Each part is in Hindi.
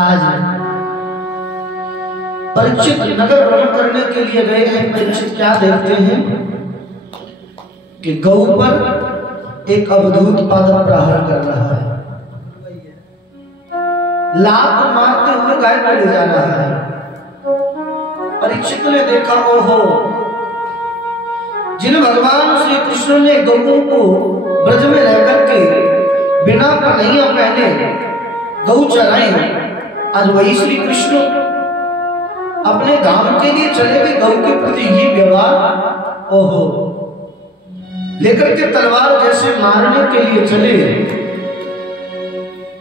आज परीक्षित नगर भ्रमण करने के लिए गए हैं। परीक्षित क्या देखते हैं कि गौ पर एक अवधूत पादप प्रहार कर रहा है, लात मारते हुए गाय को ले जा रहा है। परीक्षित ने देखा, ओहो, जिन भगवान श्री कृष्ण ने गौओं को ब्रज में रह करके बिना कन्हैया पहने गौ चराई, आज वही श्री कृष्ण अपने गांव के लिए चले गए। गौ के प्रति ये व्यवहार, ओहो, लेकर के तलवार जैसे मारने के लिए चले,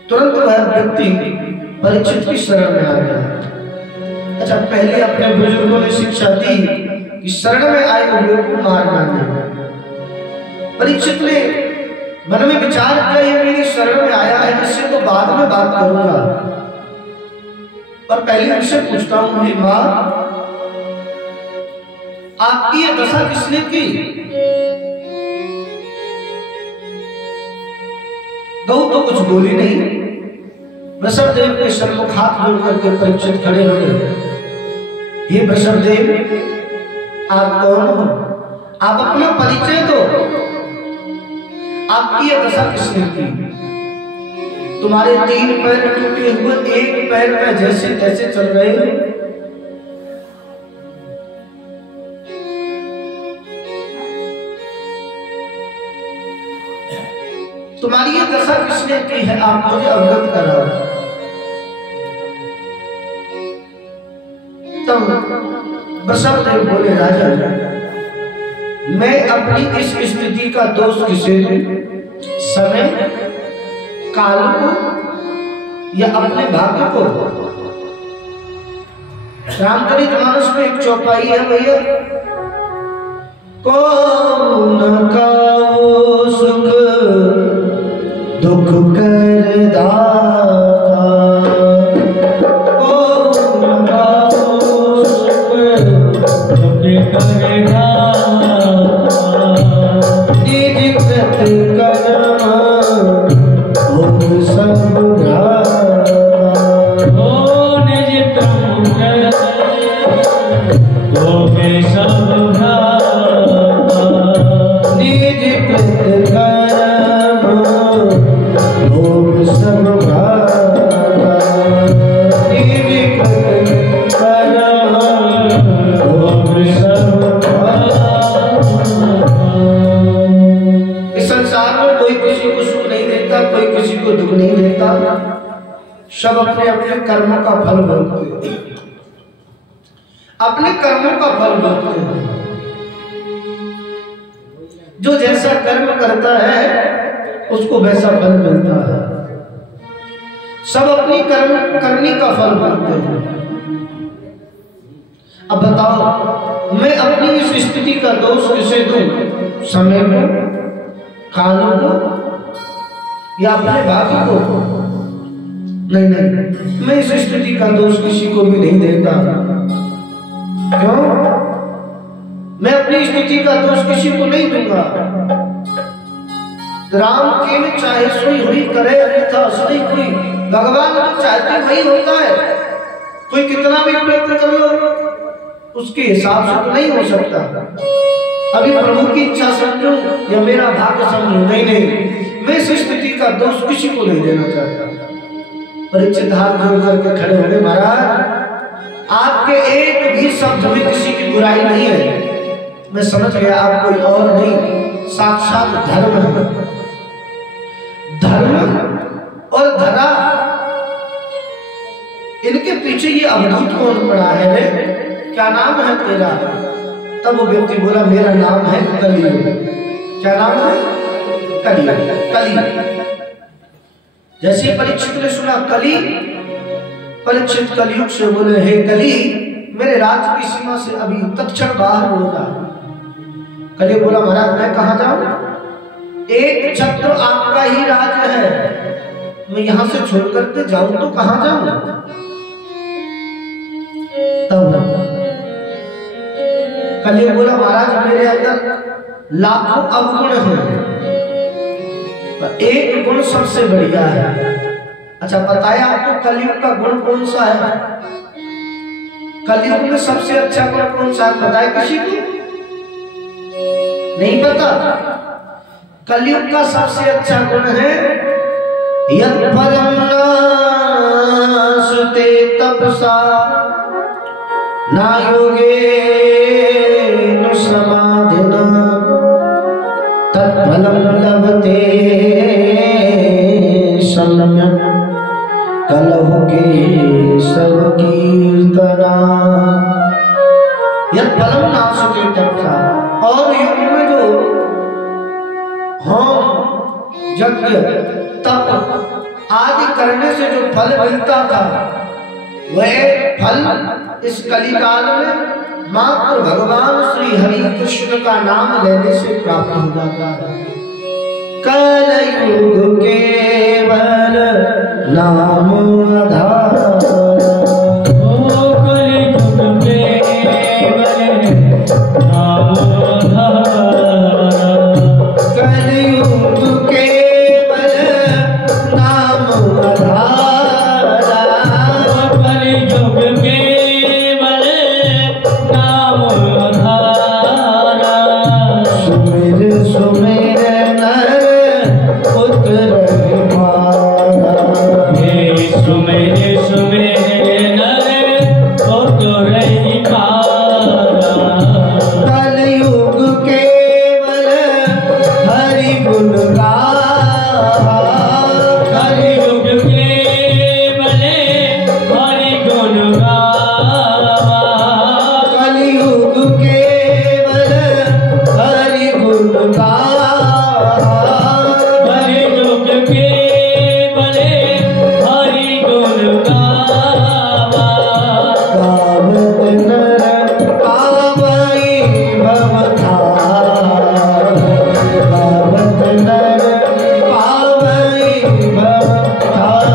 तुरंत वह व्यक्ति परीक्षित की शरण में आ गया। अच्छा, पहले अपने बुजुर्गों ने शिक्षा दी कि शरण में आए हुए को मारना नहीं। परीक्षित ने मन में विचार किया, ये मेरी शरण में आया है, इससे तो बाद में बात करूंगा, पर पहले उनसे पूछता हूं, हे मां, आपकी ये दशा किसने की? गौ तो कुछ बोली नहीं। वृषभदेव के सम्मुख हाथ जोड़ करके परीक्षित खड़े हो गए। हे वृषभदेव, आप कौन हो? आप अपना परिचय दो। आपकी यह दशा किसने की? तुम्हारे 3 पैर टूटे हुए, एक पैर में जैसे तैसे चल रहे हो। तुम्हारी ये दशा किसने की है? आप मुझे अवगत कराओ। तब वृषभदेव बोले, राजा, मैं अपनी इस स्थिति का दोष किसे दूं? समय, काल को या अपने भाग्य को? रामचरित मानस में एक चौपाई है भैया, कौन का सुख दुख कर दाता, कौन का सुख दुख कर दाता, निज कृत कर्म भोग सब भ्राता, ओ निज कृत भोग सब भ्राता, निज कृत कर्म भोग सब भ्राता, निज कृत कर्म भोग सब भ्राता। इस संसार में कोई किसी को सुख नहीं देता, कोई किसी को दुख नहीं देता, सब अपने अपने कर्मों का फल भोगते हैं, अपने कर्मों का फल भोगते हैं। जो जैसा कर्म करता है उसको वैसा फल मिलता है। सब अपनी कर्म करने का फल भोगते हैं। अब बताओ, मैं अपनी इस स्थिति का दोष किसे दूं? समय को, कालों को या अपने भाग्य को? नहीं नहीं, मैं इस स्थिति का दोष किसी को भी नहीं देता। क्यों? मैं अपनी स्थिति का दोष किसी को नहीं दूंगा। राम के में चाहे सोई हुई करे, अन्यथा असली हुई। भगवान जो चाहते वही होता है। कोई कितना भी प्रयत्न कर लो, उसके हिसाब से तो नहीं हो सकता। अभी प्रभु की इच्छा समझो या मेरा भाग्य समझो, नहीं नहीं, मैं इस स्थिति का दोष किसी को नहीं देना चाहता। परीक्षित हाथ जोड़ करके खड़े हो गए, महाराज, आपके एक भी शब्द में किसी की बुराई नहीं है। मैं समझ गया आप कोई और नहीं, साक्षात धर्म है। धर्म और धरा, इनके पीछे ये अवधूत कौन पड़ा है रे? क्या नाम है तेरा? तब वो व्यक्ति बोला, मेरा नाम है कलियुग। क्या नाम है? कलियुग। कली। जैसे परीक्षित ने सुना कली, परीक्षित कलियुग से बोले, हे कली, मेरे राज्य की सीमा से अभी तत्क्षण बाहर हो जा। कली बोला, महाराज मैं कहाँ जाऊं? एक छत्र आपका ही राज्य है, मैं यहां से छोड़ करके जाऊं तो कहां जाऊं? तब कली बोला, महाराज मेरे अंदर लाखों अवगुण हैं, एक गुण सबसे बढ़िया है। अच्छा बताया आपको कलयुग का गुण कौन सा है? कलयुग में सबसे अच्छा गुण कौन सा है बताए किसी को? नहीं पता? कलयुग का सबसे अच्छा गुण है यत् फलं न सुते तपसा न योगेन समाधिना तत्फलं लभते सम्यक् कलहु केशव कीर्तना। यत् फलं न सुते तपसा, और युग में जो होम यज्ञ तप आदि करने से जो फल मिलता था वह फल इस कलिकाल में मात्र भगवान श्री हरि कृष्ण का नाम लेने से प्राप्त हो जाता है। कलयुग केवल नाम आधार, कलयुग केवल नाम आधार, कलयुग केवल नाम आधार, कलयुग केवल नाम आधार। सुमिर सुमिर नर उतर पारा, सुमिर सुमिर नर उतर पारा। कलयुग केवल हरि गुण गावा, कलयुग केवल हरि गुण गावा, कलयुग केवल हरि गुण गावा, कलयुग केवल हरि गुण गावा। गावत नर पावई भवधार, गावत नर पावई भवधार।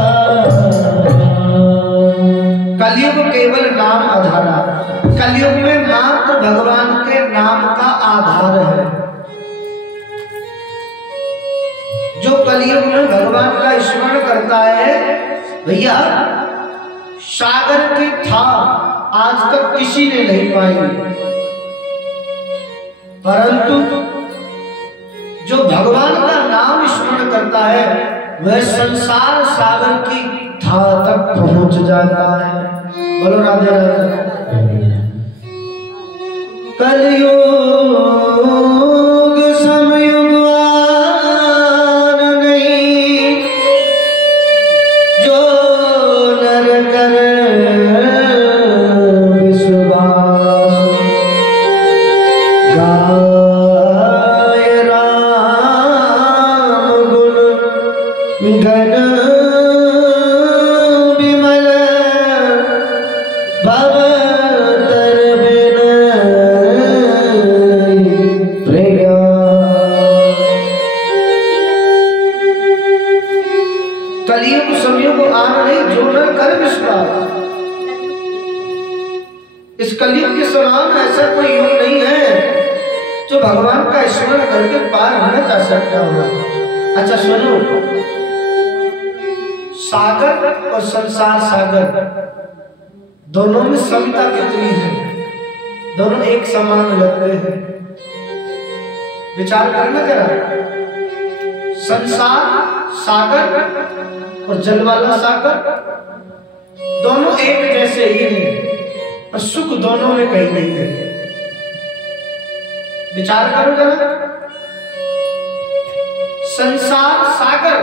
कलयुग केवल नाम आधारा, कलयुग में मात्र भगवान के नाम का आधार है। जो कलयुग में भगवान का स्मरण करता है भैया, सागर की थाह आज तक किसी ने नहीं पाई, परंतु जो भगवान का नाम स्मरण करता है वह संसार सागर की थाह तक पहुंच जाता है। बोलो राधे राधे। कलयुग समयुग आन नहीं, जो नर कर विश्वास, गाय राम गुण घन विमल, भवतर बिन प्रिया। कलयुग समयुग आन नहीं, जो न कर विश्वास। इस कलयुग के समान ऐसा कोई युग नहीं है जो भगवान का स्मरण करके पार न जा सकता होगा। अच्छा सुनो, सागर और संसार सागर दोनों में समता कितनी है? दोनों एक समान लगते हैं। विचार करना जरा। संसार सागर और जल वाला सागर दोनों एक जैसे ही हैं और सुख दोनों में कहीं नहीं है। विचार करो जरा। संसार सागर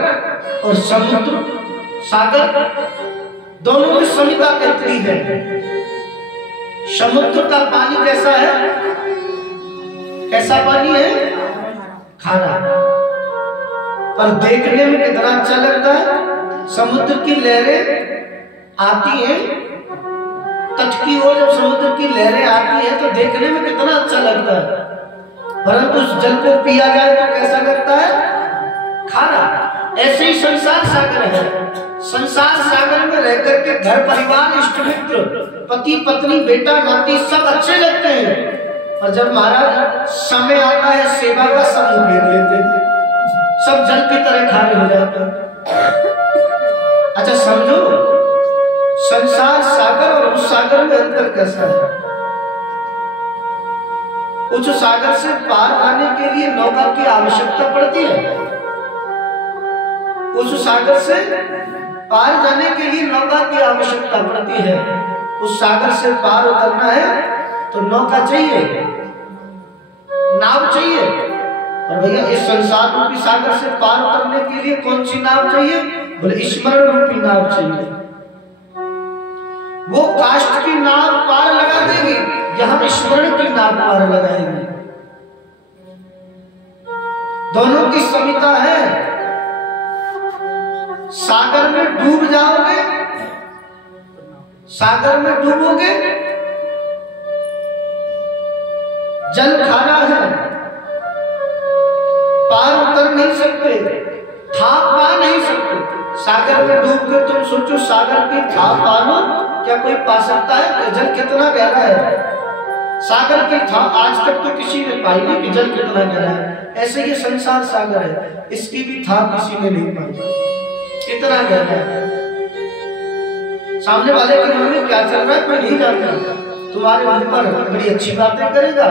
और समुद्र सागर दोनों में समता कितनी है? समुद्र का पानी कैसा है? कैसा पानी है? खारा। पर देखने में कितना अच्छा लगता है। समुद्र की लहरें आती हैं, तट की ओर जब समुद्र की लहरें आती हैं तो देखने में कितना अच्छा लगता है, परंतु उस जल को पिया जाए तो कैसा लगता है? खारा। ऐसे ही संसार सागर है। संसार सागर में रहकर के घर परिवार इष्ट मित्र पति पत्नी बेटा नाती सब अच्छे लगते हैं, पर जब महाराज समय आता है सेवा का, सब उपेड़ लेते हैं, सब जल की तरह खारे हो जाते हैं। अच्छा समझो, संसार सागर और उस सागर में अंतर कैसा है? उस सागर से पार आने के लिए नौका की आवश्यकता पड़ती है। उस सागर से पार जाने के लिए नौका की आवश्यकता पड़ती है। उस सागर से पार उतरना है तो नौका चाहिए, नाव चाहिए। और भैया इस संसार रूपी सागर से पार उतरने के लिए कौन सी नाव चाहिए? बोले स्मरण रूपी नाव चाहिए। वो काष्ठ की नाव पार लगा देगी, यहां स्मरण की नाव पार लगाएगी। दोनों की समिता है। सागर में डूब जाओगे, सागर में डूबोगे, जल खाना है, पार उतर नहीं सकते, थाप पा नहीं सकते। सागर में डूब के तुम सोचो सागर की थाप पा लो, क्या कोई पा सकता है? जल कितना गहरा है, सागर की थाप आज तक तो किसी ने पाई नहीं कि जल कितना गहरा है। ऐसे ये संसार सागर है, इसकी भी थाप किसी ने नहीं पाई, कितना गहरा है। सामने वाले के मन में क्या चल रहा है कोई नहीं जानता। तुम्हारे मुख पर बड़ी अच्छी बातें करेगा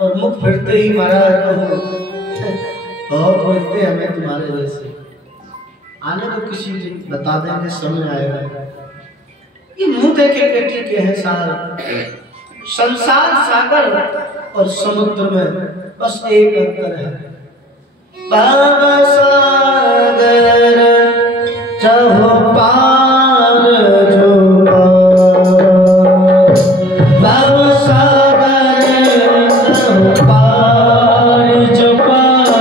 और मुख फिरते ही महाराज बहुत मिलते हमें तुम्हारे जैसे। आने तो किसी दिन बता देंगे, समय आएगा। ये मुंह देखे बेटी के हैं सार। संसार सागर और समुद्र में बस एक अंतर है। भव सागर चहो पार जो भव सागर चहो पार जो भव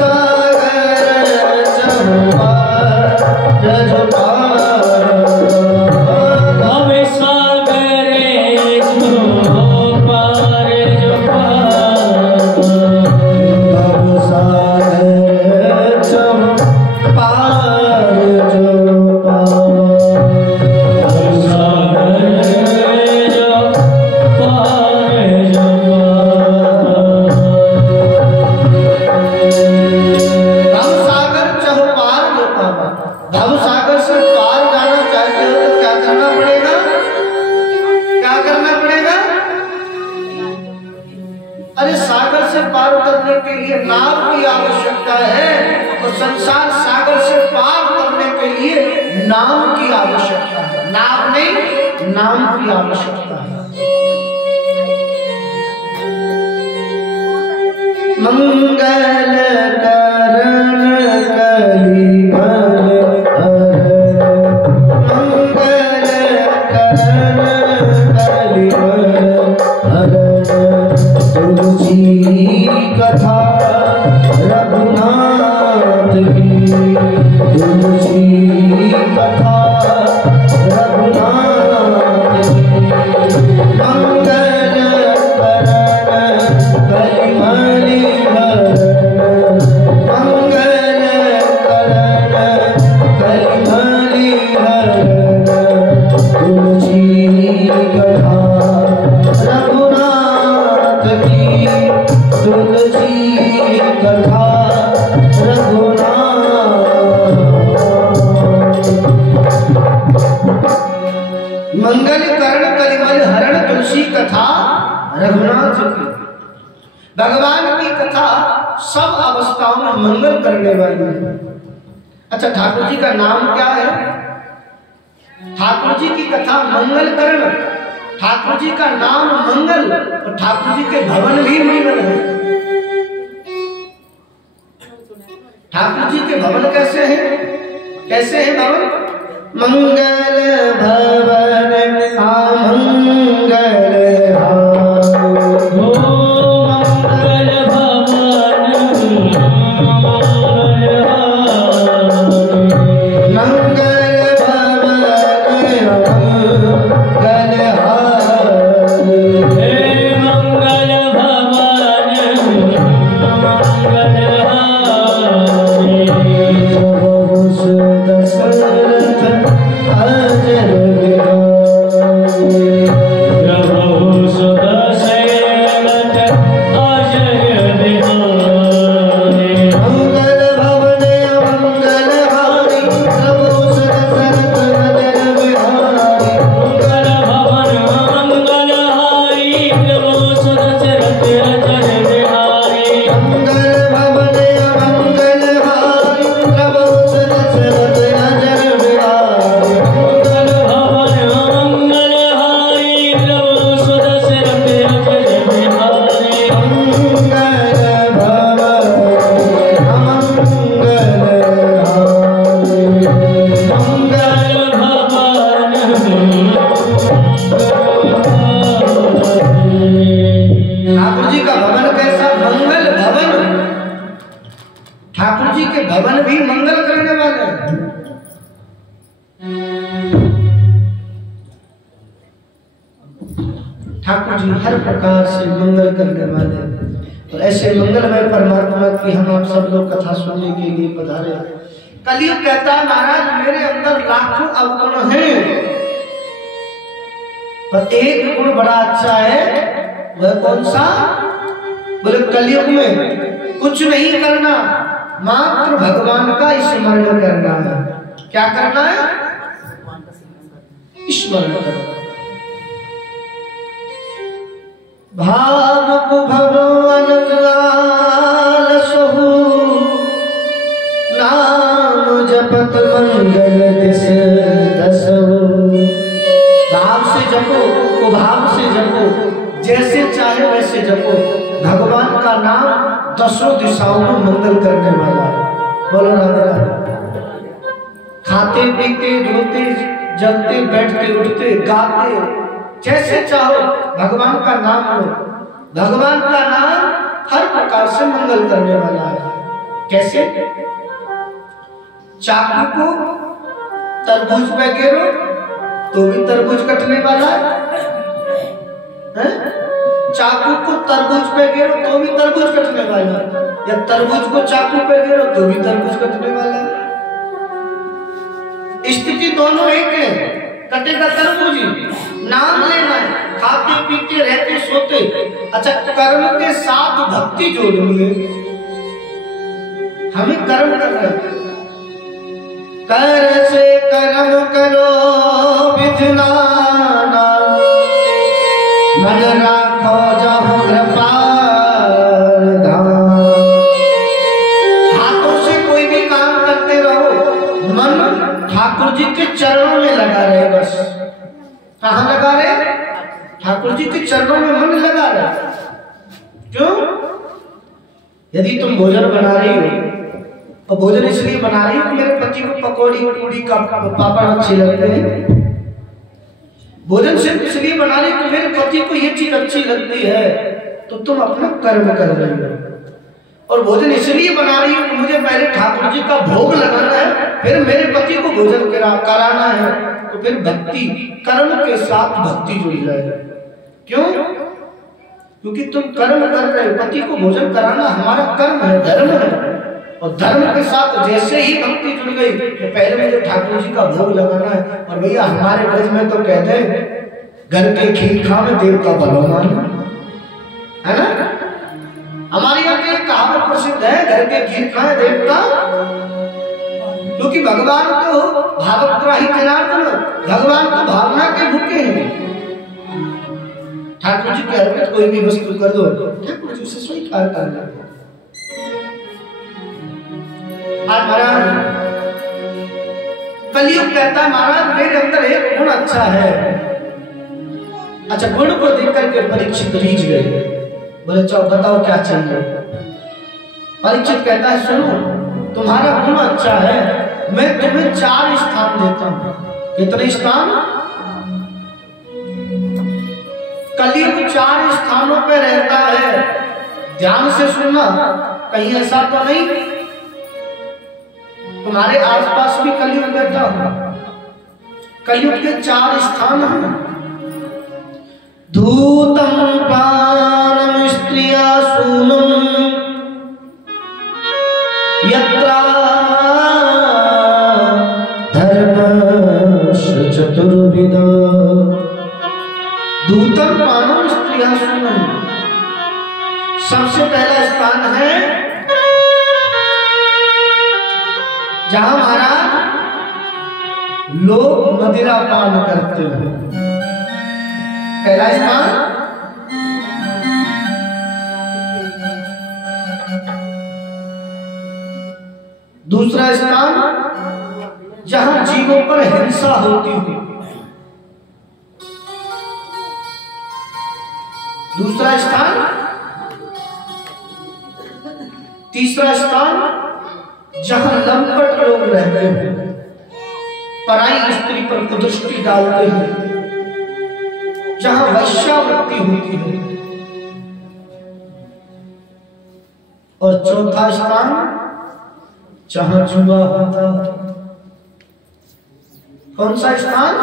सागर चहो पार जो भगवान की कथा सब अवस्थाओं में मंगल करने वाली है। अच्छा ठाकुर जी का नाम क्या है? ठाकुर जी की कथा मंगल करण, ठाकुर जी का नाम मंगल और ठाकुर जी के भवन भी मंगल है। ठाकुर जी के भवन कैसे हैं? कैसे हैं भवन? मंगल भवन आमंगल दशरथ अजर ठाकुर जी हर प्रकार से मंगल करने वाले हैं। और ऐसे मंगलमय परमात्मा की हम आप सब लोग कथा सुनने के लिए पधारे। कलयुग कहता है महाराज मेरे अंदर लाखों अवगुण हैं, पर एक गुण बड़ा अच्छा है। वह कौन सा? बोले कलयुग में कुछ नहीं करना, मात्र भगवान का स्मरण करना है। क्या करना है? स्मरण करना। भाव को भगवान सहु, नाम जपत मंगल दिस दसहु। भाव से जपो, को भाव से जपो, जैसे चाहे वैसे जपो। भगवान का नाम दसों दिशाओं में मंगल करने वाला है। बोलो राधे राधे। खाते पीते रोते जलते बैठते उठते गाते जैसे चाहो भगवान का नाम लो। भगवान का नाम हर प्रकार से मंगल करने वाला है। कैसे? चाकू को तरबूज पे गिरो तो भी तरबूज कटने वाला है। चाकू को तरबूज पे गिरो तो भी तरबूज कटने वाला है, या तरबूज को चाकू पे गिरो तो भी तरबूज कटने वाला है। स्थिति दोनों एक है, कटेगा तरबूज ही। नाम लेना है, खाते पीते रहते सोते। अच्छा, कर्म के साथ भक्ति जोड़नी है। हमें कर्म करना है। कर से कर्म करो विधना, मन राखो जहाँ कृपाल धाम। हाथों से कोई भी काम करते रहो, मन ठाकुर जी के चरणों में लगा रहे। बस कहाँ लगा रहे? ठाकुर जी के चरणों में मन लगा रहे। क्यों? यदि तुम भोजन बना रही हो, और भोजन इसलिए बना रही हो कि मेरे पति को पकौड़ी पूड़ी का पापड़ अच्छे लगते हैं। भोजन सिर्फ इसलिए बना रही कि मेरे पति को ये चीज अच्छी लगती है, तो तुम अपना कर्म कर रही हो। और भोजन इसलिए बना रही हो कि मुझे पहले ठाकुर जी का भोग लगाना है, फिर मेरे पति को भोजन कराना है, तो फिर भक्ति कर्म के साथ भक्ति जुड़ जाएगी। क्यों? क्योंकि तुम कर्म कर रहे हो। पति को भोजन कराना हमारा कर्म है, धर्म है। और धर्म के साथ जैसे ही भक्ति जुड़ गई तो पहले मुझे ठाकुर जी का भोग लगाना है। और भैया हमारे ब्रज में तो कहते हैं घर के खीर खा में देव का बलवान, है ना? हमारे यहाँ की एक कहावत प्रसिद्ध है, घर के खीर खाए देव का। क्योंकि भगवान तो भावग्राही जनार्दन, भगवान तो भावना के भूखे हैं। ठाकुर जी के अर्पित कोई भी वस्तु कर दो, ठाकुर जी उसे स्वीकार कर लेते। आज महाराज कलयुग कहता है महाराज मेरे अंदर एक गुण अच्छा है। अच्छा, गुण को देख करके परीक्षित रीझ गए। बोले चलो बताओ क्या चाहिए। परीक्षित कहता है सुनो, तुम्हारा गुण अच्छा है, मैं तुम्हें 4 स्थान देता हूं। कितने स्थान? कलयुग 4 स्थानों पे रहता है। ध्यान से सुनना, कहीं ऐसा तो नहीं तुम्हारे आसपास भी कलयुग बैठा हो। कलयुग के 4 स्थान हैं। धूतम पानम स्त्रिया सूनम यत्रा धर्म चतुर्विध। धूतम पानम स्त्रिया सूनम, सबसे पहला स्थान है जहां महाराज लोग मदिरा पान करते हैं। पहला स्थान। दूसरा स्थान जहां जीवों पर हिंसा होती है। दूसरा स्थान। तीसरा स्थान जहां लंपट लोग रहते हैं, पराई स्त्री पर कुदृष्टि डालते हैं, जहां वैश्यावृत्ति होती है। और चौथा स्थान जहां जुआ होता है। कौन सा स्थान?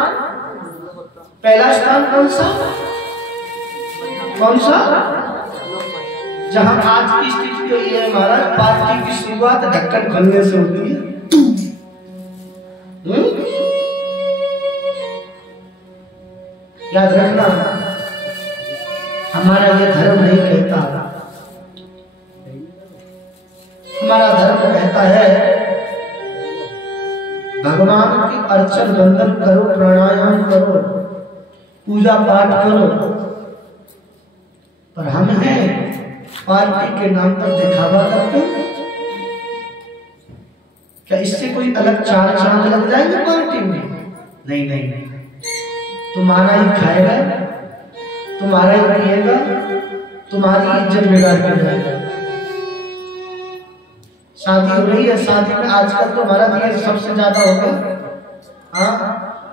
पहला स्थान कौन सा? कौन सा? जहां आज की स्थिति तो ये है महाराज, पार्टी की शुरुआत ढक्कन खोलने से होती है। याद रखना, हमारा ये धर्म नहीं कहता, हमारा धर्म कहता है भगवान की अर्चन वंदन करो, प्राणायाम करो, पूजा पाठ करो, पर हम हैं पार्टी के नाम पर दिखावा करते हैं। क्या इससे कोई अलग चार चांद लग जाएंगे पार्टी में? नहीं नहीं नहीं, तुम्हारा ही खाएगा, तुम्हारा ही पिएगा, तुम्हारी इज्जत बिगाड़ के जाएगा। शादी हो रही है, शादी में आजकल तो हमारा ये सबसे ज्यादा हो गया। हाँ,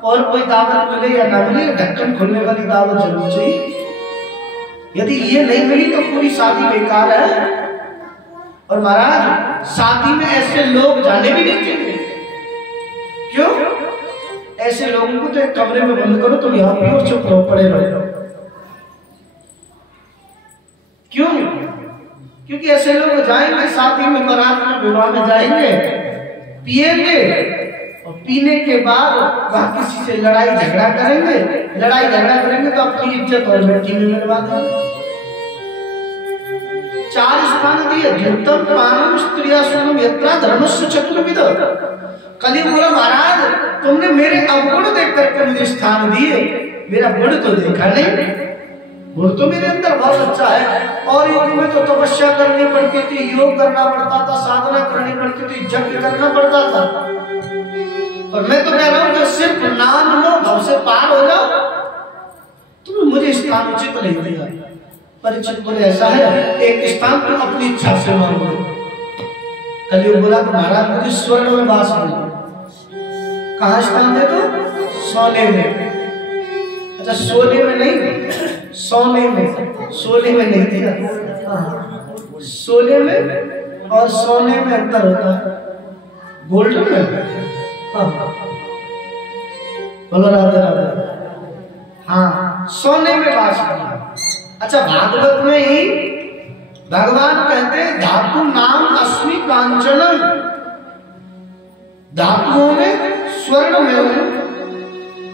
और कोई दावत मिले या ना मिले, ढक्कन खुलने वाली दावत जरूर चाहिए। यदि ये नहीं मिली तो पूरी शादी बेकार है। और महाराज शादी में ऐसे लोग जाने भी नहीं चाहिए। क्यों? ऐसे लोगों को तो एक कमरे में बंद करो, तुम यहाँ पे और चुप रहो, पड़े रहो। क्यों? क्योंकि ऐसे लोग जाएंगे शादी में, बारात में, विवाह में जाएंगे, पिएंगे और पीने के बाद वहां किसी से लड़ाई झगड़ा करेंगे। लड़ाई झगड़ा करेंगे तो अपनी इज्जत और मिट्टी में मिलवा देंगे। 4 स्थान दिए, धूतम पानम स्त्रिया सुनम यत्रा धर्मस्य चतुर्विध। कली बोला महाराज तुमने मेरे अवगुण देख करके मुझे स्थान दिए, मेरा गुण तो देखा नहीं। गुण तो मेरे अंदर बहुत अच्छा है। और युग में तो तपस्या करनी पड़ती थी, योग करना पड़ता था, साधना करनी पड़ती थी, यज्ञ करना पड़ता था। और मैं तो कह रहा हूं कि सिर्फ नाम लो, भव से पार हो जाओ। तुमने मुझे स्थान उचित नहीं दिया। परिचित बोले ऐसा है, एक स्थान तुम अपनी इच्छा से मांगो। कलयुग बोला तो महाराज मुझे स्वर्ण में वास मिले। कहाँ स्थान दे दो? सोने में। अच्छा सोने में नहीं, सोने में। सोने में नहीं दिया। सोने में और सोने में अंतर होता है। गोल्ड में बोलो राधे राधे। हाँ, सोने में वास मिला। अच्छा भागवत में ही भगवान कहते हैं धातु नाम अस्मि कांचनम, धातुओं में स्वर्ण में हूं।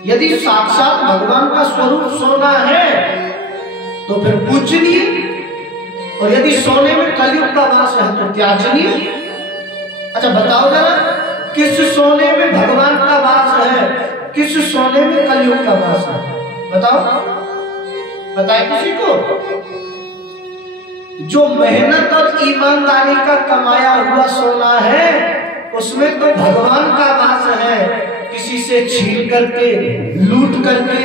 यदि साक्षात भगवान का स्वरूप सोना है तो फिर पूजनीय, और यदि सोने में कलयुग का वास है तो त्याजनीय। अच्छा बताओ जरा, किस सोने में भगवान का वास है, किस सोने में कलयुग का वास है? बताओ, बताए किसी को? जो मेहनत और ईमानदारी का कमाया हुआ सोना है उसमें तो भगवान का वास है। किसी से छीन करके, लूट करके,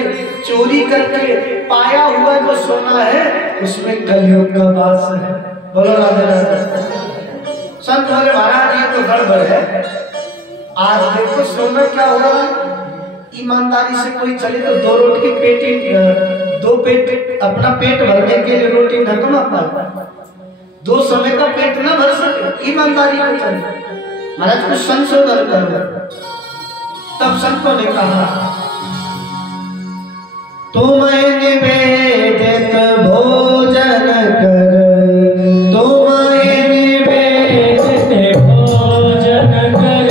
चोरी करके पाया हुआ जो सोना है उसमें कलयुग का वास है। बोलो राधे राधे। संत बोले महाराज ये तो गड़बड़ है। आज देखो सोना क्या हो रहा है, ईमानदारी से कोई चले तो 2 रोटी की पेटी, 2 पेट अपना पेट भरने के लिए रोटी न कमा पाए, 2 समय का पेट न भर सके, ईमानदारी को चले। महाराज कुछ संशोधन करो। तब संतों ने कहा तुम्हें निवेदित भोजन कर, तुम्हें निवेदित भोजन कर,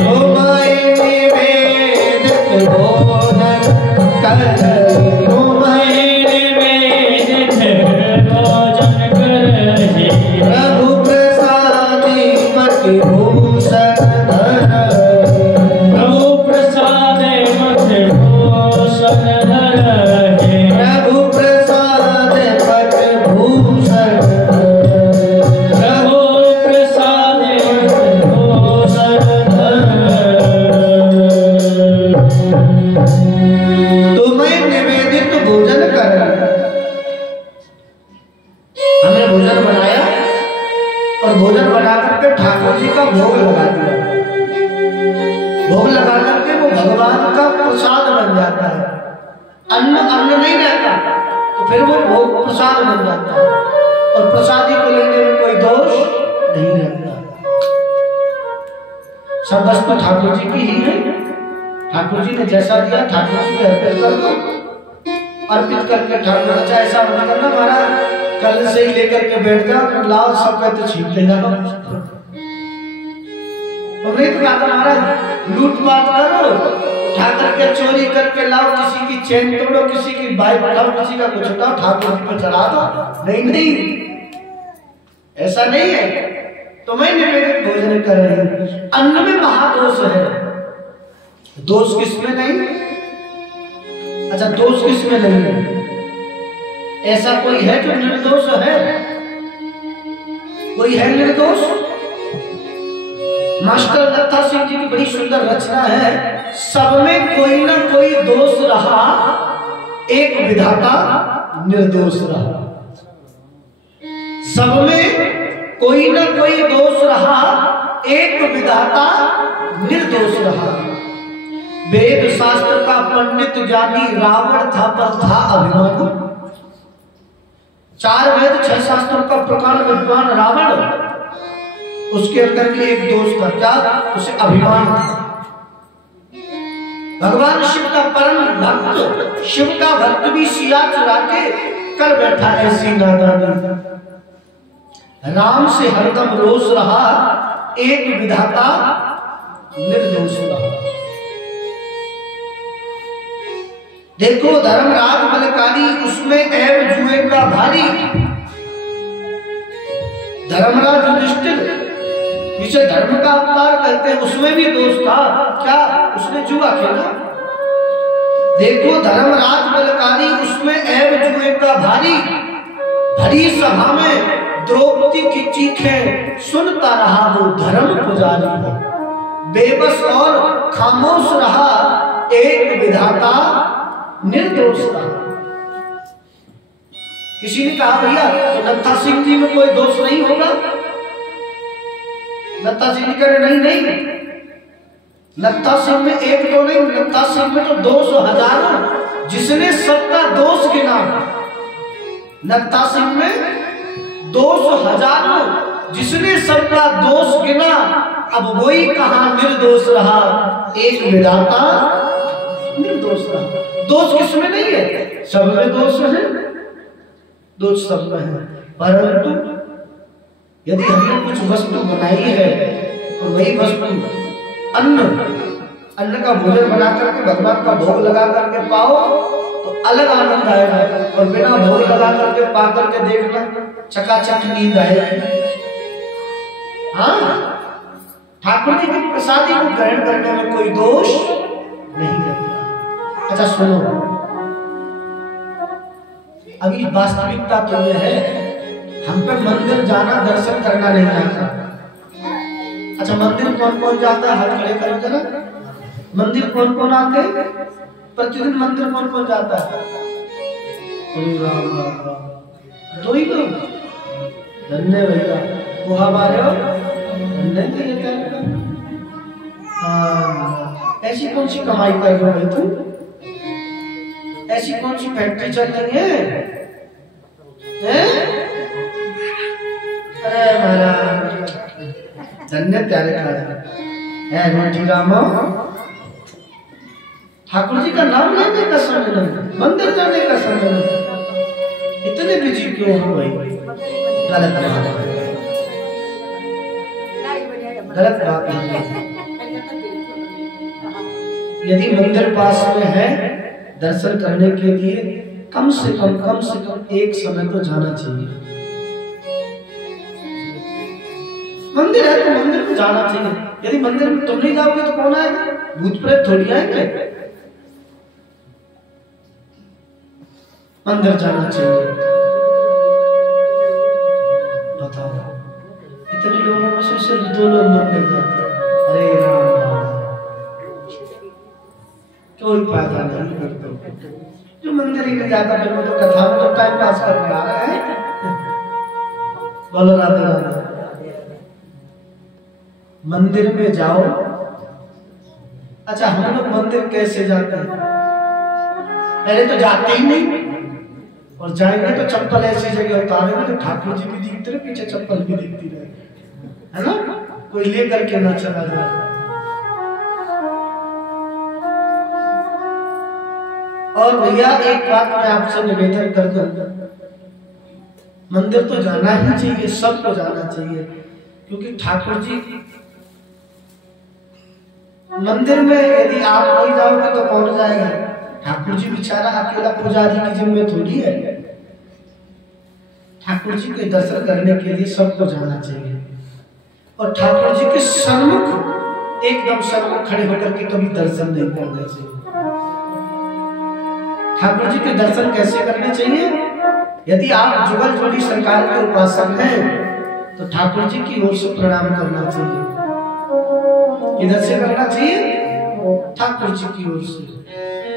तुम्हें निवेदित भोजन कर, तुम्हें निवेदित भोजन कर, प्रभु प्रसादी मति भूषण धर, प्रभु प्रसादे मति भूषण धर, प्रभु प्रसादे मति भूषण धर, प्रभु प्रसादे मति भूषण धर। तुम्हें निवेदित भोजन कर, हमने भोजन बनाया और भोजन बना करके ठाकुर जी का भोग लगा दिया। भोग लगा करके वो भगवान का प्रसाद बन जाता है। अन्न अन्न नहीं रहता तो फिर वो भोग प्रसाद बन जाता है, और प्रसादी को लेने में कोई दोष नहीं रहता। सब वस्तु ठाकुर जी की ही है। ठाकुर जी ने जैसा दिया ठाकुर जी के अर्पित कर दो, अर्पित करके ठाकुर अच्छा ऐसा मत करना महाराज, कल से ही लेकर के बैठ जाओ, लाओ सब पे तो छीन ले जाओ। महाराज लूटपाट करो, उठा करके चोरी करके लाओ, किसी की चैन तोड़ो, किसी की बाइक उठाओ, किसी का कुछ उठाओ, ठाकुर जी पर चढ़ा दो। नहीं नहीं, ऐसा नहीं है। तो मैं निवेदित भोजन कर रही हूं। अन्न में महादोष है, दोष किसमें नहीं? अच्छा दोष किसमें नहीं है? ऐसा कोई है जो निर्दोष है? कोई है निर्दोष? मास्टर दत्ता सिंह जी की बड़ी सुंदर रचना है, सब में कोई ना कोई दोष रहा, एक विधाता निर्दोष रहा। सब में कोई ना कोई दोष रहा, एक विधाता निर्दोष रहा। वेद शास्त्र का पंडित ज्ञानी रावण था, पर था अभिमानी। 4 वेद 6 शास्त्रों का प्रकांड विद्वान रावण, उसके अंदर भी एक दोष था, क्या? उसे अभिमान था। भगवान शिव का परम भक्त, शिव का भक्त भी सिया चुरा के कर बैठा ऐसी नादानी। राम से हरदम रोष रहा, एक विधाता निर्दोष रहा। देखो धर्मराज बलकारी, उसमें ऐब जुए का भारी। धर्मराज युधिष्ठिर जिसे धर्म का अवतार कहते हैं, उसमें भी दोष था, क्या? उसने जुआ खेला। देखो धर्मराज बलकारी, उसमें ऐब जुए का भारी। भरी सभा में द्रौपदी की चीखें सुनता रहा वो धर्म पुजारी। बेबस और खामोश रहा, एक विधाता निर्दोष रहा। किसी ने कहा भैया तो दत्ता सिंह जी में कोई दोष नहीं होगा? दत्ता सिंह जी कह रहे नहीं नहीं, दत्ता सिंह में एक तो नहीं, दत्ता सिंह में तो 200 हजारों, जिसने सबका दोष गिना। दत्ता सिंह में 200 हजारों, जिसने सबका दोष गिना। अब वही कहां निर्दोष रहा, एक विधाता निर्दोष रहा। दोष किसमें नहीं है? सब में दोष है, दोष सब में है। परंतु यदि हमने कुछ वस्तु बनाई है और वही वस्तु अन्न का भोजन बना करके भगवान का भोग लगा करके पाओ तो अलग आनंद आएगा, और बिना भोग लगा करके पा करके देखना चकाचक नींद आएगी। हाँ, ठाकुर जी की प्रसादी को ग्रहण करने में कोई दोष नहीं है। अच्छा सुनो, अभी वास्तविकता तो यह है, हम पे मंदिर जाना दर्शन करना नहीं आता। अच्छा मंदिर कौन कौन जाता है? हाथ खड़े करो जरा। मंदिर कौन कौन आते हैं? प्रतिदिन मंदिर कौन कौन जाता है? दो ही लोग। धन्य भैया, वो हमारे हो धन्य। ऐसी कौन सी कमाई कर रहे हो तुम? ऐसी कौन सी फैक्ट्री चल रही है? अरे महाराज धन्य प्यारे है रोटी रामा। ठाकुर जी का नाम लेने का समय नहीं, मंदिर जाने का समय नहीं। इतने बिजी क्यों हो भाई? गलत बात है, गलत बात है। यदि मंदिर पास में है, दर्शन करने के लिए कम से कम एक समय तो जाना चाहिए। मंदिर है तो मंदिर में जाना चाहिए। यदि मंदिर में तुम नहीं जाओगे तो कौन आएगा? भूत प्रेत थोड़ी आएंगे। मंदिर जाना चाहिए। बताओ, इतने लोगों में से सिर्फ 2 लोग मंदिर जाते हैं। अरे राम, कोई फायदा नहीं करते। जो मंदिर ही नहीं जाता फिर वो तो कथा में तो टाइम पास करने आ रहा है। बोलो राधे राधे। मंदिर में जाओ। अच्छा हम लोग मंदिर कैसे जाते हैं? पहले तो जाते ही नहीं, और जाएंगे तो चप्पल ऐसी जगह उतारेंगे तो ठाकुर जी भी दिखते रहे, पीछे चप्पल भी दिखती रहे, है ना? कोई लेकर के ना चला जाए। और भैया एक बात मैं आपसे निवेदन कर दूं, मंदिर तो जाना ही चाहिए, सबको जाना चाहिए, क्योंकि ठाकुर जी मंदिर में यदि आप नहीं जाओगे तो कौन जाएगा? ठाकुर जी बेचारा अकेला पुजारी की जिम्मे थोड़ी है। ठाकुर जी के दर्शन करने के लिए सबको जाना चाहिए, और ठाकुर जी के सन्मुख एकदम सन्मुख खड़े होकर के कभी दर्शन नहीं करना चाहिए। ठाकुर जी के दर्शन कैसे करने चाहिए? यदि आप जुगल जोड़ी सरकार के उपासक हैं तो ठाकुर जी की ओर से प्रणाम करना चाहिए। किधर से करना चाहिए? ठाकुर जी की ओर से।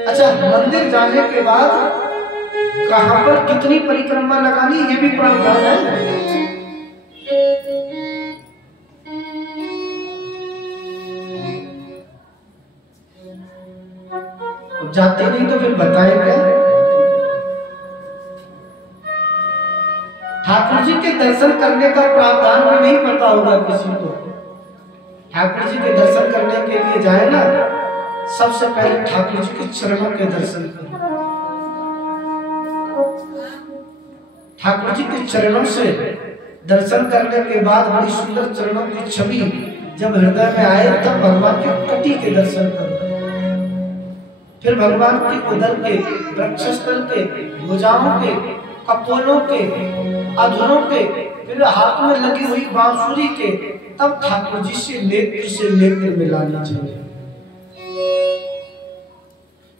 अच्छा, मंदिर जाने के बाद कहां पर कितनी परिक्रमा लगानी, ये भी प्रावधान है। जाते नहीं तो फिर बताए क्या? ठाकुर जी के दर्शन करने का प्रावधान भी नहीं पता होगा किसी को। ठाकुर जी के दर्शन करने के लिए जाए ना, सबसे पहले ठाकुर जी के चरणों के दर्शन करें। ठाकुर जी के चरणों से दर्शन करने के बाद बड़ी सुंदर चरणों की छवि जब हृदय में आए तब भगवान के कटी के दर्शन करें। फिर भगवान के उदर के, वक्षस्थल के, भुजाओं के, कपोलों के, अधरों के, फिर हाथ में लगी हुई बांसुरी के, तब ठाकुर जी से नेत्र मिलाना चाहिए।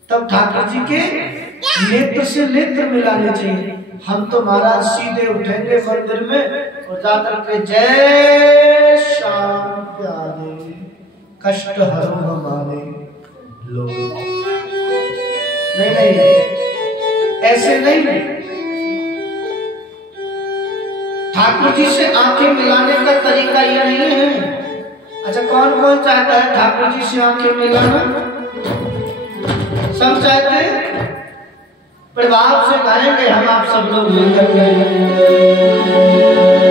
तब ठाकुर जी के नेत्र से नेत्र मिलाने चाहिए। हम तो महाराज सीधे उठेंगे मंदिर में और जाकर के जय श्याम प्यारे कष्ट हरो हमारे लोग। नहीं, ऐसे नहीं। ठाकुर जी से आंखें मिलाने का तरीका ये नहीं है। अच्छा, कौन कौन चाहता है ठाकुर जी से आंखें मिलाना? सब चाहते हैं? प्रभाव से गाएंगे हम आप सब लोग मिलकर के,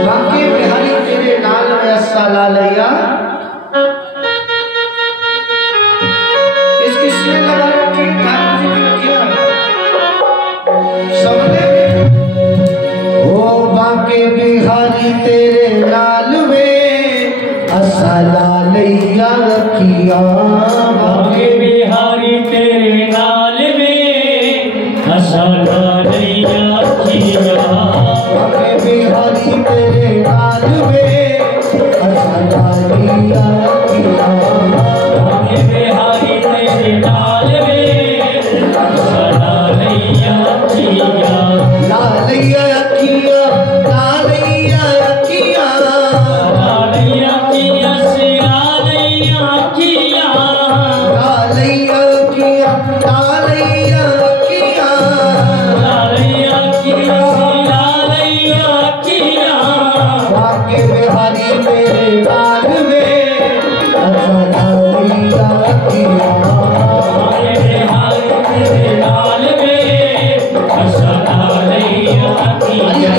बाकी बिहारी तेरे नाल में अस्सा लालैया। इसकी सुन लगा रखी ठाकुर जी ने किया सबने। ओ बाके बिहारी तेरे नाल में अस्सा लालैया किया। बाके बिहारी तेरे नाल में अस्सा लालैया किया। बाके बिहारी तेरे नाल में अस्सा लालैया किया। बाके बिहारी तेरे नाल में अस्सा लालैया किया। लालैया किया, लालैया किया, लालैया किया से लालैया किया। लालैया किया, लालैया किया, लालैया किया से लालैया किया। बाके बिहारी तेरे नाल में अस्सा लालैया किया। बाके बिहारी तेरे नाल में अस्सा लालैया किया।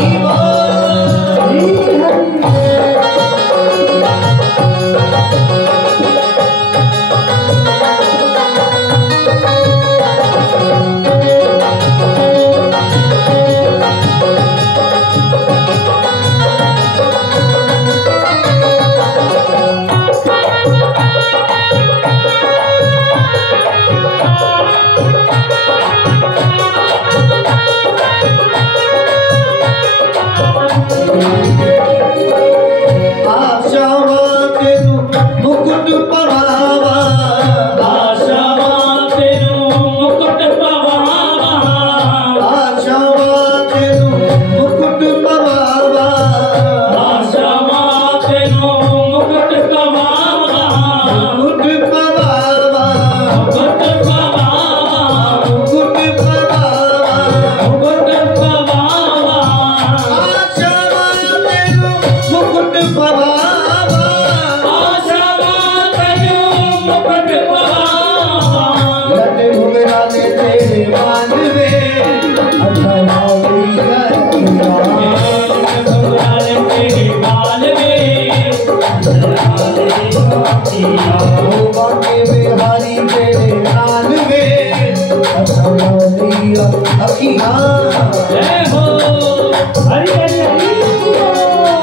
अखियाँ जय हो हरि हरि हरि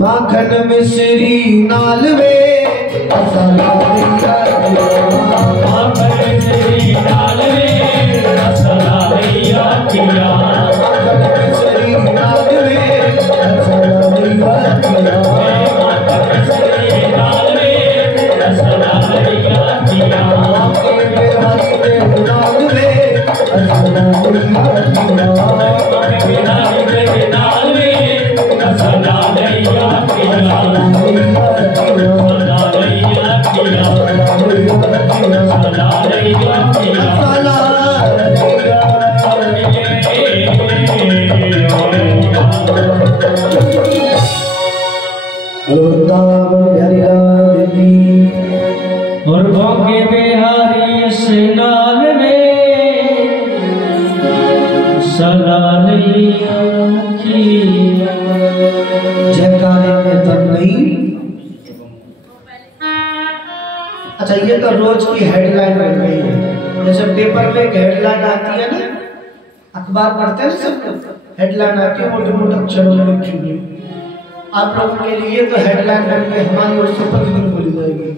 माखन मिश्री नाल में माखन मिश्री नाल में मसाला भैया किया माखन मिश्री नाल में मसाला भैया किया माखन मिश्री नाल में वृंदावन बिहारी लाल की और भोगे बिहारी स्नान में सलालिया की जयकारे में दम नहीं। अच्छा, ये तो रोज की हेडलाइन बन गई है। जैसे पेपर में एक हेडलाइन आती है ना, अखबार पढ़ते हैं सब, हेडलाइन आती है मोटे मोटे अक्षरों में लिखी हुई। आप लोगों के लिए तो हेडलाइन बन के हमारी ओर से प्रतिदिन बोली जाएगी,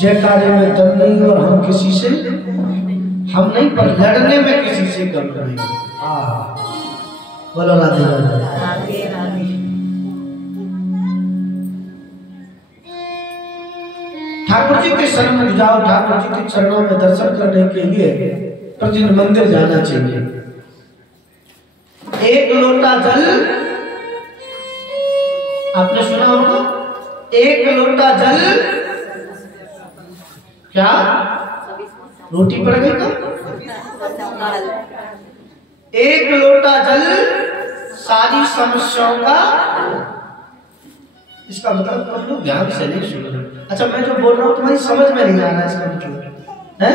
जयकारे में दम नहीं और हम किसी से हम नहीं, पर लड़ने में किसी से कम नहीं। बोलो राधे राधे। ठाकुर जी के शरण में जाओ, ठाकुर जी के चरणों में दर्शन करने के लिए प्रतिदिन मंदिर जाना चाहिए। एक लोटा जल, आपने सुना होगा, एक लोटा जल क्या रोटी पड़ गई तो एक लोटा जल सारी समस्याओं का। इसका मतलब तुम लोग ध्यान से नहीं सुन रहे। अच्छा, मैं जो बोल रहा हूँ तुम्हारी समझ में नहीं आ रहा, इसका मतलब है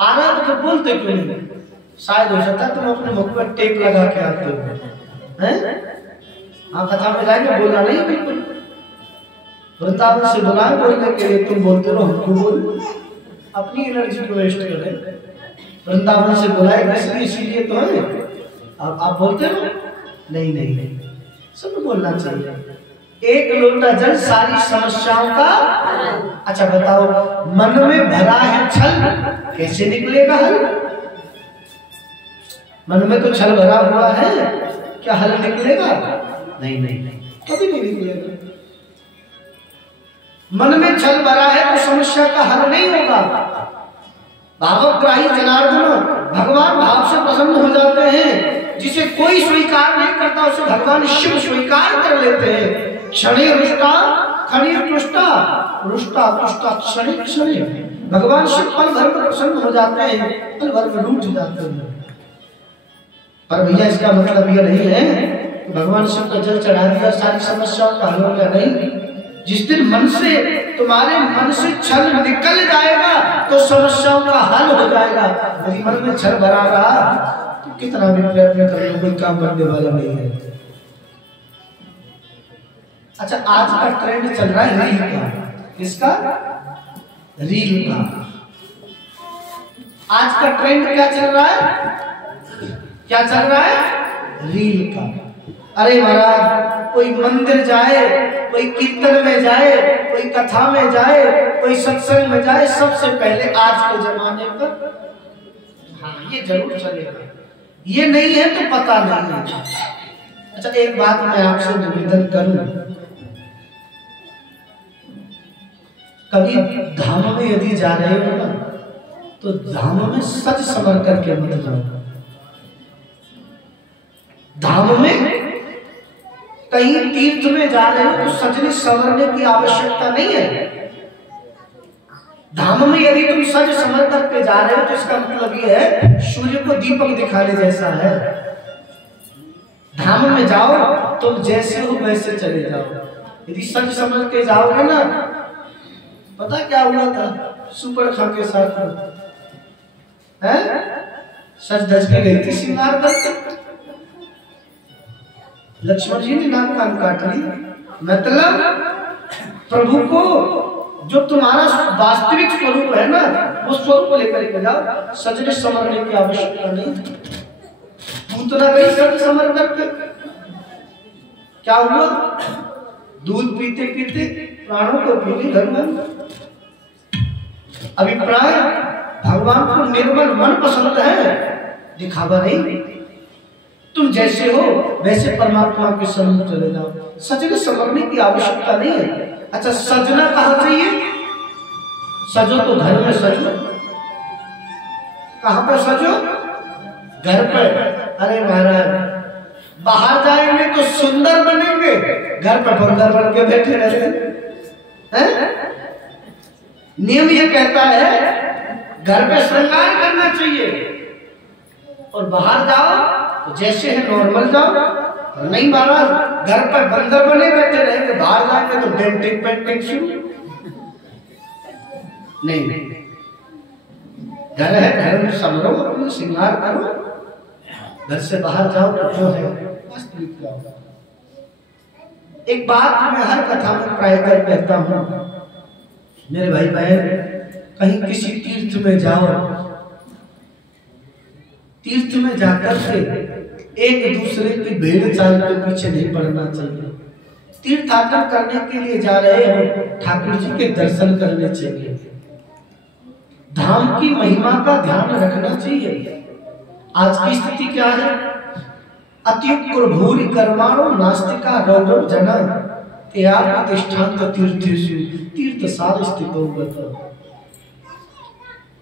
आ रहा तो बोलते क्यों नहीं? शायद हो सकता है तुम अपने मुख पर टेप लगा के आते हो, हैं? हाँ, कथा में जाएंगे, बोलना नहीं बिल्कुल। वृंदावन से बुलाए बोलने के लिए, तुम बोलते रहो, हम क्यों बोल, अपनी एनर्जी को वेस्ट कर रहे। वृंदावन से बुलाए इसलिए, इसीलिए तो है। आप बोलते हो नहीं नहीं नहीं, सब बोलना चाहिए। एक लोटा जल सारी समस्याओं का। अच्छा बताओ, मन में भरा है छल, कैसे निकलेगा हल? मन में तो छल भरा हुआ है, क्या हल निकलेगा? नहीं नहीं नहीं, कभी नहीं निकलेगा। मन में छल भरा है तो समस्या का हल नहीं होगा। भावग्राही जनार्दन भगवान भाव से प्रसन्न हो जाते हैं। जिसे कोई स्वीकार नहीं करता उसे भगवान शिव स्वीकार कर लेते हैं। क्षणे रुष्टा खनि तुष्टा, रुष्टा तुष्टा क्षणे क्षणे। भगवान शिव पल भर में प्रसन्न हो जाते हैं, पल भर में रूठ जाते हैं। पर भैया इसका मतलब यह नहीं है कि भगवान शिव का जल चढ़ा दिया सारी समस्याओं का हल हो गया, नहीं। जिस दिन मन से, तुम्हारे मन से छल निकल जाएगा तो समस्याओं का हल हो जाएगा। यदि मन में छल भरा रहा तो कितना भी प्रयत्न कर लो, कोई काम करने वाला नहीं है। अच्छा, आज का ट्रेंड चल रहा है रील का। किसका? रील का। आज का ट्रेंड क्या चल रहा है? क्या चल रहा है? रील का। अरे महाराज, कोई मंदिर जाए, कोई कीर्तन में जाए, कोई कथा में जाए, कोई सत्संग में जाए, सबसे पहले आज के जमाने पर हाँ ये जरूर चलेगा, ये नहीं है तो पता नहीं है। अच्छा, एक बात मैं आपसे निवेदन करूं, कभी धाम में यदि जा रहे हो ना तो धाम में सच संवर करके मत जाओ। धाम में कहीं तीर्थ में जा रहे हो तो सजने संवरने की आवश्यकता नहीं है। धाम में यदि तुम सज संवर करके जा रहे हो तो इसका मतलब ये है सूर्य को दीपक दिखाने जैसा है। धाम में जाओ, तुम जैसे हो वैसे चले जाओ। यदि सज संवर के जाओगे ना, पता क्या हुआ था सुपर खा के साथ है, सज धज के गई थी श्रृंगार करके, लक्ष्मण जी ने नाक कान काट ली। मतलब प्रभु को जो तुम्हारा वास्तविक स्वरूप है ना, वो स्वरूप लेकर के जाओ, सजने संवरने की आवश्यकता नहीं। पूतना गई सज संवर करके, क्या हुआ? दूध पीते पीते प्राणों को पीली भगवान। अभिप्राय, भगवान को निर्मल मन पसंद है, दिखावा नहीं। तुम जैसे हो वैसे परमात्मा के सम्मुख चले जाओ, सजने संवरने की आवश्यकता नहीं है। अच्छा, सजना कहाँ चाहिए? सजो तो घर में सजो। कहाँ पर सजो? घर पर। अरे महाराज, बाहर जाएंगे तो सुंदर बनेंगे, घर पर बंदर बन के बैठे रहते हैं। नियम ये कहता है घर पे श्रृंगार करना चाहिए और बाहर जाओ तो जैसे है नॉर्मल जाओ। नहीं महाराज, घर पर बंदर बने बैठे रहेंगे, बाहर जाएंगे तो डेंटिंग पेंटिंग शुरू। नहीं, घर है, घर में संभरो, अपने श्रृंगार करो, घर से बाहर जाओ तो जो है वास्तविक जाओ। एक बात मैं हर कथा में प्राय कर कहता हूं, मेरे भाई बहन, कहीं किसी तीर्थ में जाओ, तीर्थ में जाकर के एक दूसरे की भेड़ चाल के पीछे नहीं पड़ना चाहिए। तीर्थाटन करने के लिए जा रहे हो, ठाकुर जी के दर्शन करने चाहिए, धाम की महिमा का ध्यान रखना चाहिए। आज की स्थिति क्या है? अत्युग्र भूरि कर्माणो नास्तिका रौरव जना त्याग प्रतिष्ठांत तीर्थेषु तीर्थसार स्थितो गतः।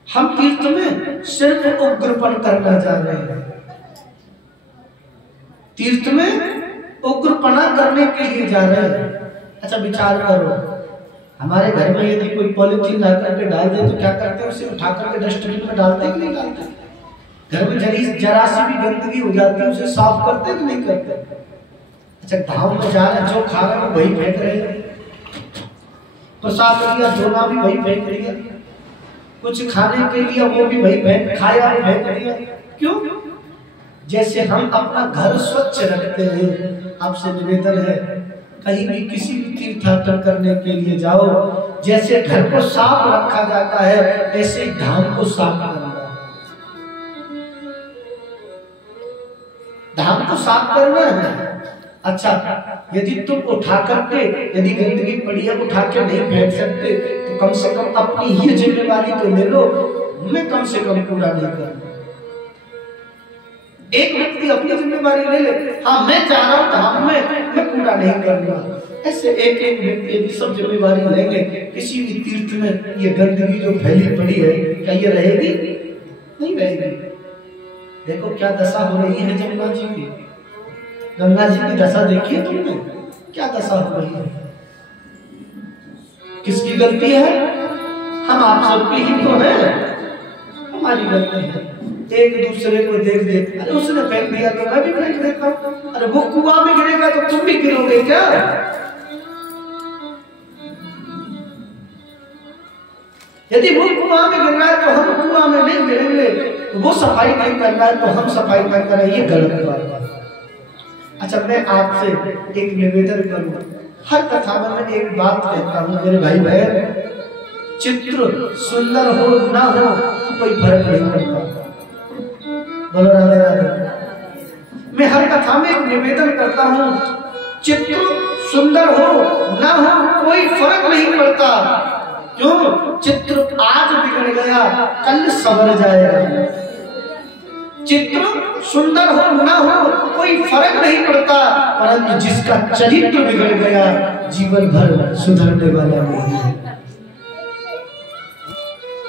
हम तीर्थ में सिर्फ उग्रपन करना जा रहे हैं, तीर्थ में उग्रपना करने के लिए जा रहे हैं। अच्छा विचार करो, हमारे घर में यदि कोई पॉलिथीन ला करके डाल दे तो क्या करते हैं? उसे उठा करके डस्टबिन में डालते हैं कि नहीं डालते? घर में जरा सी भी गंदगी हो जाती है उसे साफ करते हैं कि नहीं करते? अच्छा धाम में जा रहे, जो खा रहे हैं वही फेंक रहे हैं, प्रसाद लिया धोना भी वही फेंक लिया, कुछ खाने के लिए वो भी वही फेंक खाया और फेंक दिया। क्यों? जैसे हम अपना घर स्वच्छ रखते हैं, आपसे निवेदन है कहीं भी किसी भी तीर्थयात्रा करने के लिए जाओ, जैसे घर को साफ रखा जाता है ऐसे धाम को साफ करना है। धाम को साफ करना है। अच्छा यदि तुम उठा करके, यदि गंदगी पड़ी है उठा के नहीं फेंक सकते तो कम से कम अपनी ही जिम्मेवारी तो ले लो, मैं कम से कम कूड़ा नहीं करूंगा। एक व्यक्ति अपनी जिम्मेवारी ले ले, हाँ मैं जा रहा हूं धाम में, मैं कूड़ा नहीं करूंगा। ऐसे एक एक व्यक्ति यदि सब जिम्मेवारी लेंगे, किसी भी तीर्थ में ये गंदगी जो फैली पड़ी है क्या ये रहेगी? नहीं रहेगी। देखो क्या दशा हो रही है जमुना जी की, गंगा जी की दशा देखिए तुमने, क्या दशा हो रही है। किसकी गलती है? हम आप सबकी ही तो है, हमारी गलती है। एक दूसरे को देख देख, अरे उसने फेंक दिया तो मैं भी फेंक देता हूं, अरे वो कुआं में गिरेगा तो तुम भी गिरोगे क्या? यदि वो कुआं में गिर रहा है तो हम कुआं में नहीं गिरेंगे, वो सफाई नहीं कर रहा है तो हम सफाई नहीं कर रहे हैं, ये गलत बात है। अच्छा मैं आपसे एक निवेदन करूं, हर कथा में मैं एक बात कहता हूं मेरे भाई बहन, चित्र सुंदर हो ना हो कोई फर्क नहीं पड़ता। बोलो राधे राधे। मैं हर कथा में एक निवेदन करता हूं, चित्र सुंदर हो ना हो कोई फर्क नहीं पड़ता। क्यों? चित्र आज बिगड़ गया कल संवर जाएगा। चित्र सुंदर हो ना हो कोई फर्क नहीं पड़ता, परंतु जिसका चरित्र बिगड़ गया जीवन भर सुधरने वाला नहीं है।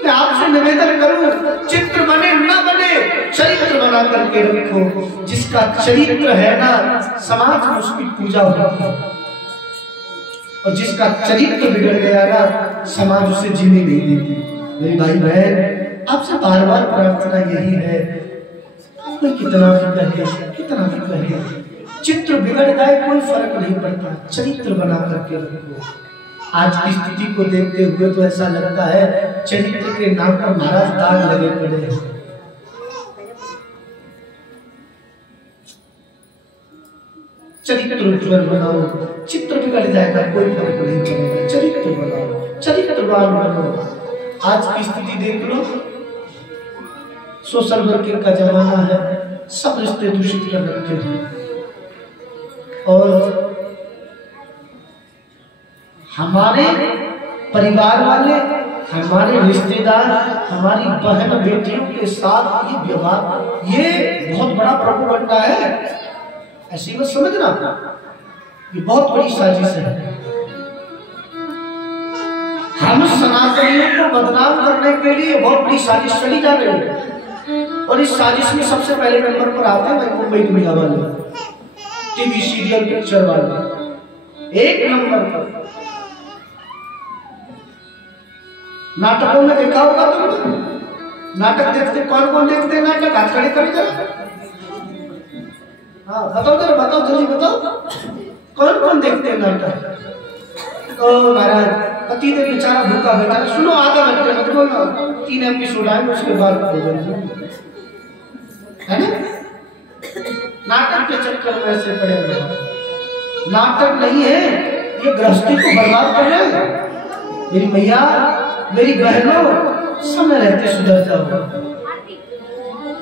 मैं आपसे निवेदन करूं, चित्र बने ना बने चरित्र बना करके रखो। जिसका चरित्र है ना समाज में उसकी पूजा होती है, और जिसका चरित्र बिगड़ गया ना समाज उसे जीने नहीं देती। मेरी भाई बहन आपसे बार बार प्रार्थना यही है, कोई कितना भी कहे कितना भी कहे, चित्र बिगड़ जाए कोई फर्क नहीं पड़ता, चरित्र बना करके रखो। आज की स्थिति को देखते हुए तो ऐसा लगता है चरित्र के नाम पर महाराज दाग लगे पड़े हैं। चरित्र उज्ज्वल बनाओ, चित्र बिगड़ जाएगा कोई फर्क नहीं पड़ेगा, चरित्र बनाओ, चरित्रवान बनो। आज की स्थिति देख लो, सोशल वर्किंग का जमाना है, सब रिश्ते दूषित कर रखे हैं, और हमारे परिवार वाले, हमारे रिश्तेदार, हमारी बहन बेटियों के साथ ये व्यवहार, ये बहुत बड़ा प्रॉपगेंडा है। ऐसी मत समझना, ये बहुत बड़ी साजिश है। हम सनातनियों को बदनाम करने के लिए बहुत बड़ी साजिश चली जा रही है, और इस साजिश में सबसे पहले नंबर पर आते हैं भाई मुंबई दुनिया वाले, टीवी सीरियल पिक्चर वाले, एक नंबर पर। नाटकों में देखा होगा तुमने, नाटक देखते कौन कौन देखते हैं नाटक? हाथ खड़े कर हाँ बताओ जरा, बताओ जल्दी बताओ, कौन कौन देखते हैं नाटक? तो महाराज पति देव बेचारा भूखा बैठा है, सुनो आधा घंटे मत बोलना, 3 एपिसोड आएंगे उसके बाद है ना। नाटक के चक्कर में ऐसे पड़े हुए, नाटक नहीं है ये, गृहस्थी को बर्बाद कर रहे हैं। मेरी मैया मेरी बहनों, समय रहते सुधर जाओ,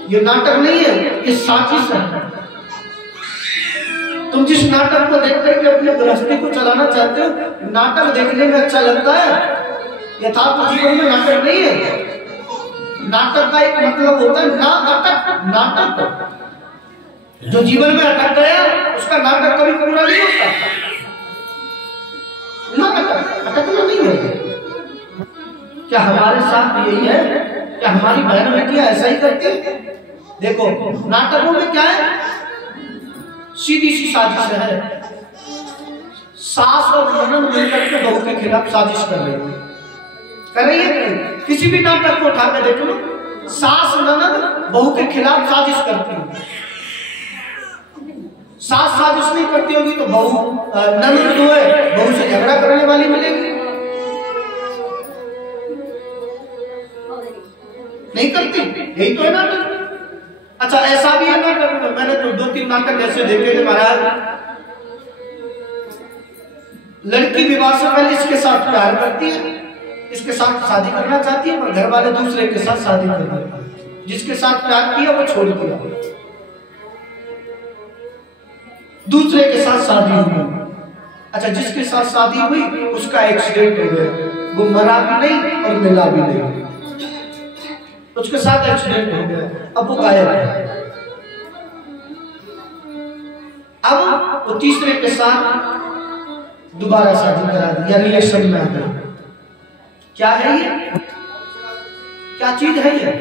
ये नाटक नहीं है, ये साजिश है। तुम जिस नाटक को देख करके अपने गृहस्थी को चलाना चाहते हो, नाटक देखने में अच्छा लगता है, यथार्थ जीवन में नाटक नहीं है। नाटक का एक मतलब होता है नाटक, नाटक जो जीवन में अटक गया उसका नाटक कभी पूरा नहीं होता। नाटक अटकना नहीं है। क्या हमारे साथ यही है? क्या हमारी बहन बेटियां ऐसा ही करती है? देखो नाटकों में क्या है, सीधी सी साजिश है। सास और ननद मिलकर के बहू के खिलाफ साजिश कर रही है, किसी भी नाटक को उठा के देख लो, सास ननद बहू के खिलाफ साजिश करती है। सास साजिश नहीं करती होगी तो बहू ननद जो है बहू से झगड़ा करने वाली मिलेगी, नहीं करती, यही तो है नाटक। अच्छा ऐसा भी है नाटक में, मैंने तो 2-3 नाटक ऐसे देखे थे महाराज, लड़की विवाह से पहले इसके साथ प्यार करती है, इसके साथ शादी करना चाहती है, पर घर वाले दूसरे के साथ शादी कर देते हैं। जिसके साथ प्यार किया वो छोड़ दिया, दूसरे के साथ शादी हुई। अच्छा जिसके साथ शादी हुई उसका एक्सीडेंट हो गया, वो मरा भी नहीं और मिला भी नहीं, उसके साथ एक्सीडेंट हो गया, अब वो गायब है। अब वो तीसरे के साथ दोबारा शादी करा दी या रिलेशन में आ गया। क्या है ये? क्या चीज है ये?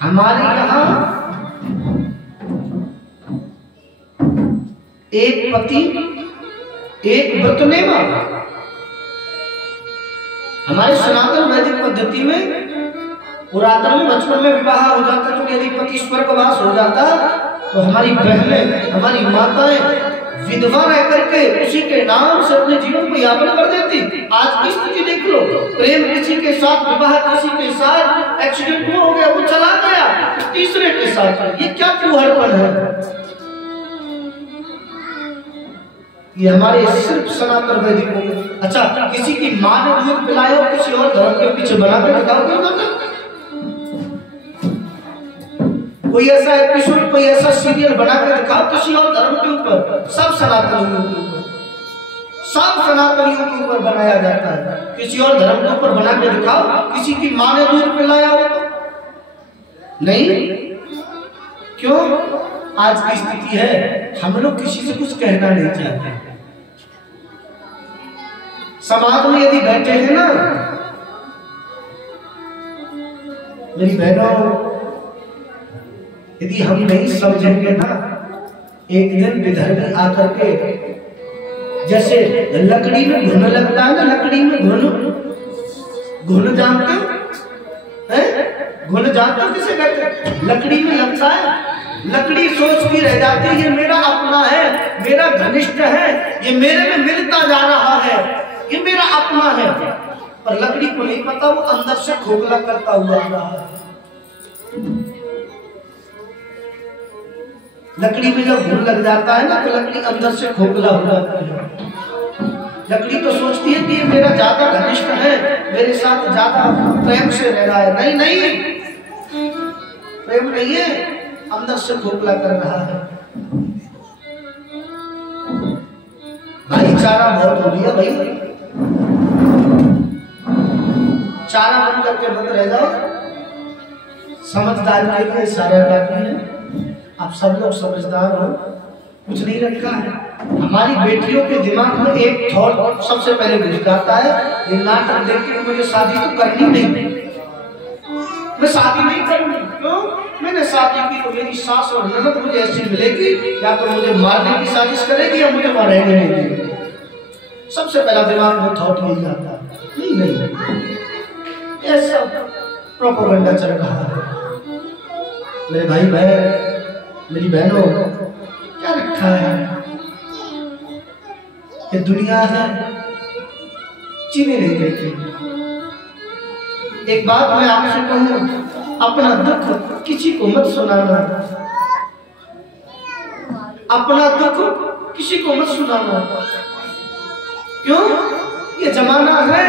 हमारे यहाँ एक पति एक व्रत नेमा, हमारे सनातन वैदिक पद्धति में पुरातन में बचपन में विवाह हो जाता, तो यदि पति स्वर्गवास हो जाता तो हमारी बहनें हमारी माताएं विधवा रह करके उसी के नाम से अपने जीवन को यापन कर देती। आज की स्थिति देख लो, प्रेम किसी के साथ, विवाह किसी के साथ, एक्सीडेंट हो गया, वो चला गया तीसरे के साथ, ये क्या चूहड़पन है? ये हमारे सिर्फ सनातन वैदिक में। अच्छा किसी की मां ने दूध पिलाया हो, किसी और धर्म के पीछे बना के दिखाओ, कोई ऐसा एपिसोड, कोई ऐसा सीरियल बना के दिखाओ किसी और धर्म के ऊपर, सब सनातनियों के ऊपर, सब सनातनियों के ऊपर बनाया जाता है। किसी और धर्म के ऊपर बना के दिखाओ, किसी की मां ने दूध पिलाया हो नहीं। क्यों? आज की स्थिति है हम लोग किसी से कुछ कहना नहीं चाहते। समाज में यदि बैठे हैं ना मेरी बहनों, यदि हम नहीं समझेंगे ना, एक दिन विधर्मी आकर के, जैसे लकड़ी में घुन लगता है ना, लकड़ी में घुन जानते हो हैं? घुन जानते हो किसे कहते हैं? लकड़ी में लगता है, लकड़ी सोचती रह जाती है ये मेरा अपना है, मेरा घनिष्ठ है, ये मेरे में मिलता जा रहा है, ये मेरा अपना है, पर लकड़ी को नहीं पता वो अंदर से खोखला करता हुआ आ रहा है। लकड़ी में जब घुन लग जाता है ना तो लकड़ी अंदर से खोखला हो जाती है। लकड़ी तो सोचती है कि ये मेरा ज्यादा घनिष्ठ है, मेरे साथ ज्यादा प्रेम से रह रहा है, नहीं नहीं, प्रेम नहीं है, अंदर से खोखला कर रहा है। भाईचारा बहुत हो गया भाई, चारा बन करके मत रह जाओ, समझदारी के लिए सारा बाकी है। आप सब लोग समझदार हो, कुछ नहीं रखा है। हमारी बेटियों के दिमाग में एक थॉट सबसे पहले घुस जाता है, ये नाटक देख के मुझे शादी तो करनी नहीं, मैं शादी नहीं करूंगी। क्यों? मैंने शादी की तो मेरी सास और ननद मुझे ऐसी मिलेगी, या तो मुझे मारने की साजिश करेगी या मुझे मारेंगे नहीं। सबसे पहला दिमाग में थॉट यही आता है। नहीं, ये सब प्रोपेगेंडा चल रहा है। मेरे भाई बहन, मेरी बहनों, क्या रखा है? ये दुनिया है, जीने नहीं देती। एक बात मैं आपसे कहूं, अपना दुख किसी को मत सुनाना, अपना दुख किसी को मत सुनाना। क्यों? ये जमाना है,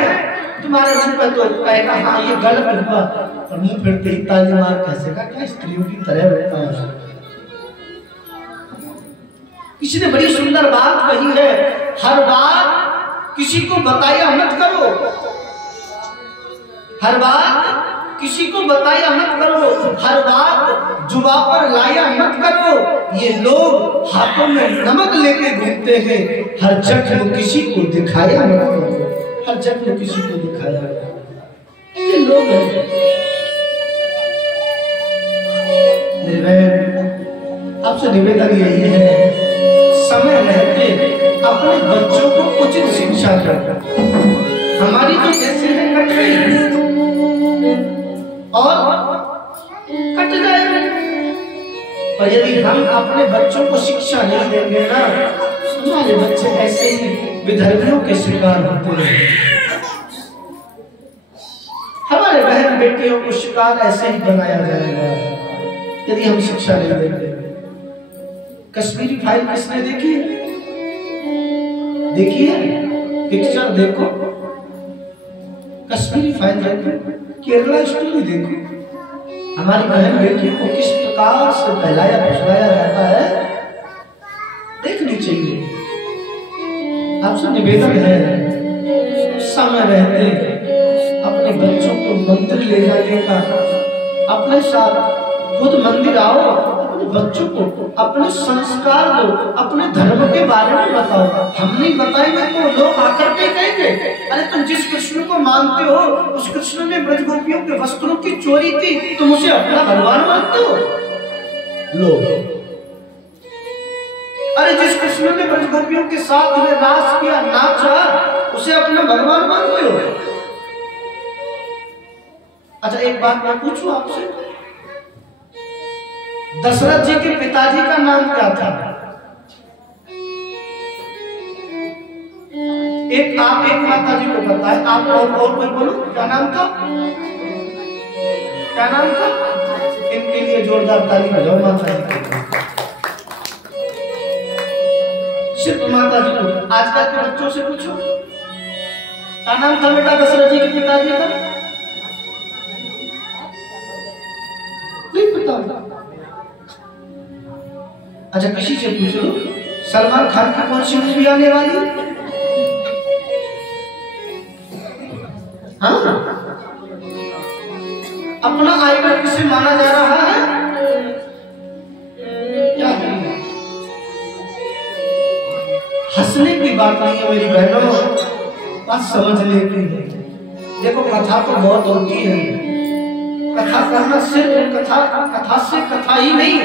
तुम्हारे मुंह पे तो कहेगा हाँ ये गलत हुआ, और मुंह फिरते ही ताली मार कैसेगा क्या स्त्रियों की तरह रहता है। किसी ने बड़ी सुंदर बात कही है, हर बात किसी को बताया मत करो, हर बात किसी को बताया मत करो, हर बात जुबान पर लाया मत करो। ये लोग हाथों में नमक लेके घूमते हैं, हर जख्म किसी को दिखाया मत करो, हर जख्म किसी को दिखाया। ये लोग हैं। आपसे निवेदन यही है, समय रहते अपने बच्चों को उचित शिक्षा दो। हमारी तो जैसे है कट गई और कट जाएगी, और यदि हम अपने बच्चों को शिक्षा नहीं देंगे ना, हमारे बच्चे ऐसे ही विधर्मियों के शिकार होते हैं। हमारे बहन बेटियों को शिकार ऐसे ही बनाया जाएगा यदि हम शिक्षा नहीं देंगे। कश्मीरी फाइल किसने देखी है? देखी है? पिक्चर देखो, कश्मीरी फाइल देखो, केरला स्टोरी देखो। हमारी बहन बेटियों को किस प्रकार से बहलाया फुसलाया जाता है, देखनी चाहिए। आपसे निवेदन है, समय रहते अपने बच्चों को मंदिर ले जाने का, अपने साथ खुद मंदिर आओ, अपने बच्चों को अपने संस्कार दो, अपने धर्म के बारे में बताओ। हम नहीं बताएंगे तो लोग आकर के कहेंगे अरे तुम जिस कृष्ण को मानते हो उस कृष्ण ने ब्रजगोपियों के वस्त्रों की चोरी की, तुम उसे अपना भगवान मानते हो। लोग अरे जिस कृष्ण ने ब्रजगोपियों के साथ में रास किया, नाचा, उसे अपना भगवान मानते हो। अच्छा एक बात मैं पूछूं आपसे, दशरथ जी के पिताजी का नाम क्या था? एक माता जी को पता है, आप और कोई बोलो, क्या नाम था? क्या नाम था? इनके लिए जोरदार ताली बजाओ माता जी को। सिर्फ माता जी को। आजकल के बच्चों से पूछो, क्या नाम था बेटा दशरथ जी के पिताजी का? नहीं पता। अच्छा किसी से पूछ लो, सलमान खान की कौन सी मूवी आने वाली है? हाँ? अपना आइडल किसे माना जा रहा है? क्या है? हंसने की बात नहीं है मेरी बहनों, बात समझने की है। देखो कथा तो बहुत होती है, कथा करना सिर्फ कथा से कथा ही नहीं,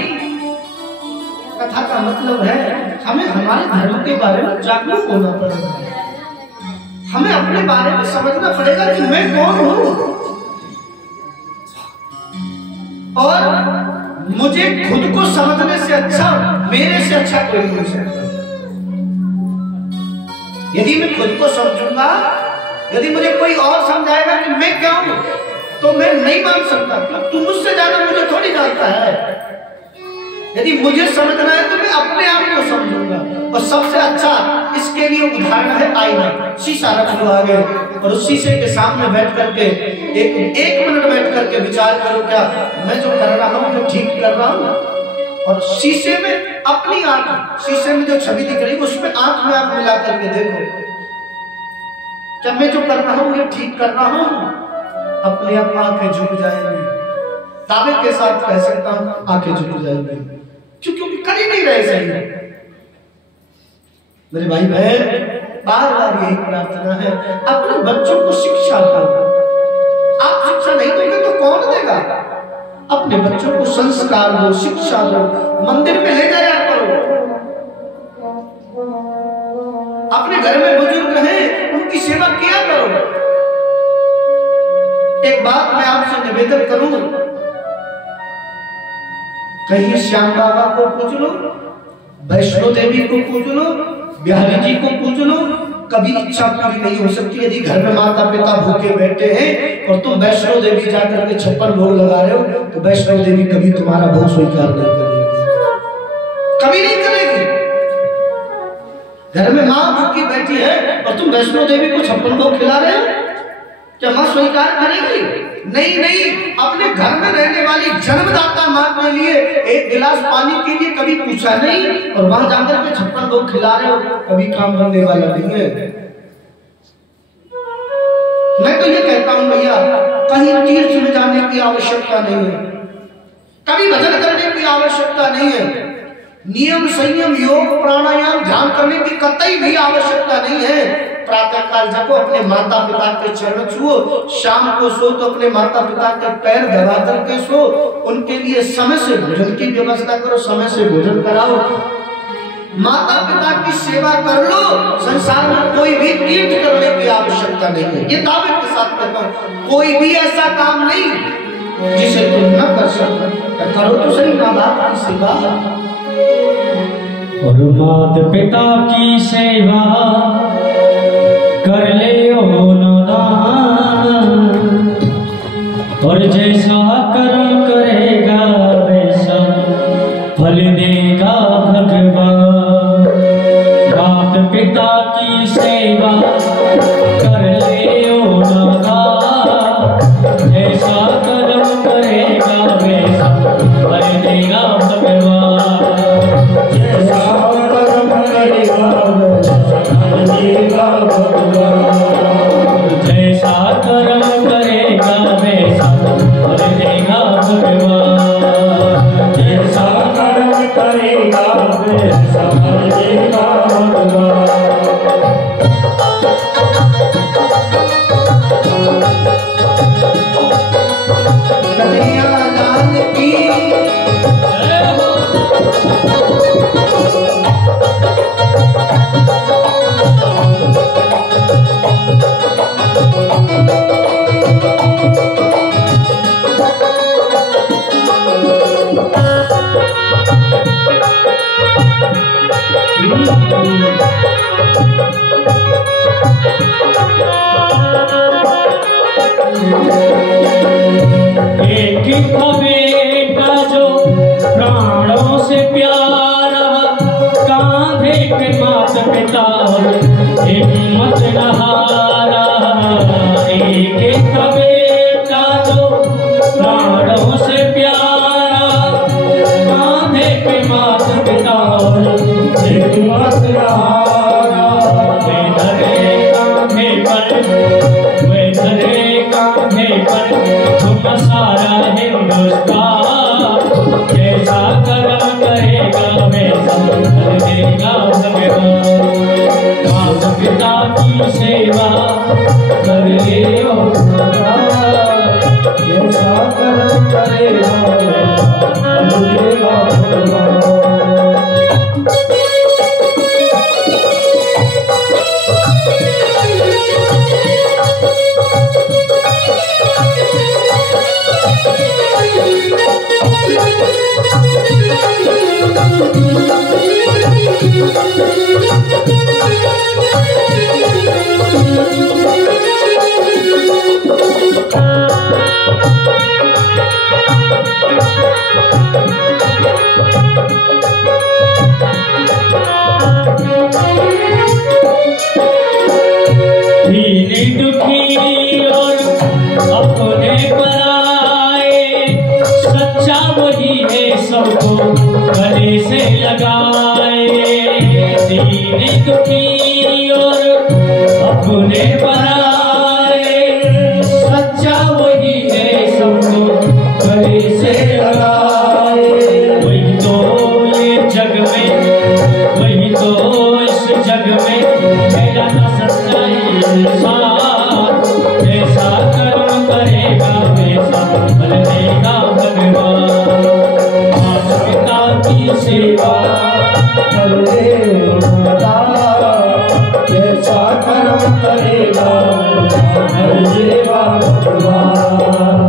कथा का मतलब है हमें हमारे धर्म के बारे में जागरूक होना पड़ेगा, हमें अपने बारे में समझना पड़ेगा कि मैं कौन हूं, और मुझे खुद को समझने से अच्छा, मेरे से अच्छा कोई नहीं हो सकता। यदि मैं खुद को समझूंगा, यदि मुझे कोई और समझाएगा कि मैं क्या हूं, तो मैं नहीं मान सकता। तू मुझसे ज्यादा मुझे थोड़ी जानता है। यदि मुझे समझना है तो मैं अपने आप को समझूंगा, और सबसे अच्छा इसके लिए उदाहरण है आईना। शीशा रख लो आगे, और उस शीशे के सामने बैठ करके एक मिनट बैठ करके विचार करो, क्या मैं जो कर रहा हूँ जो ठीक कर रहा हूँ? और शीशे में अपनी आंख, शीशे में जो छवि दिख रही है उसमें आंख में आंख मिला करके देखो, क्या मैं जो कर रहा हूँ ये ठीक कर रहा हूँ? अपने आप आंखें झुक जाएंगी, दावे के साथ कह सकता हूँ आंखें झुक जाएंगी, क्योंकि कर ही नहीं रहे सही। मेरे भाई बहन, बार बार यही प्रार्थना है, अपने बच्चों को शिक्षा दो। आप शिक्षा नहीं दोगे तो कौन देगा? अपने बच्चों को संस्कार दो, शिक्षा दो, मंदिर में ले जाया करो। अपने घर में बुजुर्ग हैं, उनकी सेवा किया करो। एक बात मैं आपसे निवेदन करूं, कहीं श्याम बाबा को पूछ लो, वैष्णो देवी को पूछ लो, बिहारी जी को पूछ लो, कभी इच्छा पूरी नहीं हो सकती। यदि घर में माता पिता भूखे बैठे हैं और तुम वैष्णो देवी जाकर के 56 भोग लगा रहे हो, तो वैष्णो देवी कभी तुम्हारा भोग स्वीकार नहीं करेगी, कभी नहीं करेगी। घर में माँ भूखी बैठी है और तुम वैष्णो देवी को 56 भोग खिला रहे हो, क्या माँ स्वीकार करेगी? नहीं नहीं। अपने घर में रहने वाली जन्मदाता माँ के लिए एक गिलास पानी के लिए कभी पूछा नहीं, और वहां जाकर के 56 भोग खिला रहे हो, कभी काम करने वाला नहीं है। मैं तो ये कहता हूं भैया, कहीं तीर्थ में जाने की आवश्यकता नहीं है, कभी भजन करने की आवश्यकता नहीं है, नियम संयम योग प्राणायाम ध्यान करने की कतई भी आवश्यकता नहीं है। प्रातः काल जपो, अपने माता पिता के चरण छुओ, शाम को सो तो अपने माता पिता के पैर दबा करके सो, उनके लिए समय से भोजन की व्यवस्था करो, समय से भोजन कराओ, माता पिता की सेवा कर लो। संसार में कोई भी तीर्थ करने की आवश्यकता नहीं है, ये दावे के साथ कहता हूं। कोई भी ऐसा काम नहीं जिसे तुम न कर सको, करो तो सही माँ बाप की सेवा और माता पिता की सेवा कर ले ओ नादान, और जैसा कर्म करेगा वैसा फल देगा भगवान। माता पिता की सेवा कर ले ओ नादान, जैसा कर्म करेगा वैसा फल देगा भगवान। जैसा कर्म करेगा देगा भगवान, जैसा कर्म करेगा वैसा फल देगा भगवान। जैसा कर्म करेगा वैसा फल देगा भगवान। कन्हैया लाल की एक बेटा जो प्राणों से प्यारा, कांधे पे माता पिता हिम्मत न हारा। एक बेटा जो प्राणों से प्यारा, कांधे पे माता पिता हिम्मत न हारा। वे धरे कांधे पर, वे धरे कांधे पर तुम सारा हिंदुस्तान। जैसा कर्म करेगा वैसा फल देगा भगवान। माता पिता की सेवा कर ले ओ भगवान, जैसा कर्म करेगा वैसा फल देगा भगवान। दुखी और अपने पराए, सच्चा वही है सबको गले से लगाए। दीन दुखी और अपने पराए, सच्चा वही है सबको गले से लगाए। वही तो ये जग में, वही तो इस जग में मेरा न सच्चाई इंसान। जैसा कर्म करेगा वैसा फल देगा भगवान। माता पिता की सेवा कर ले जैसा कर्म करेगा फल देगा भगवान।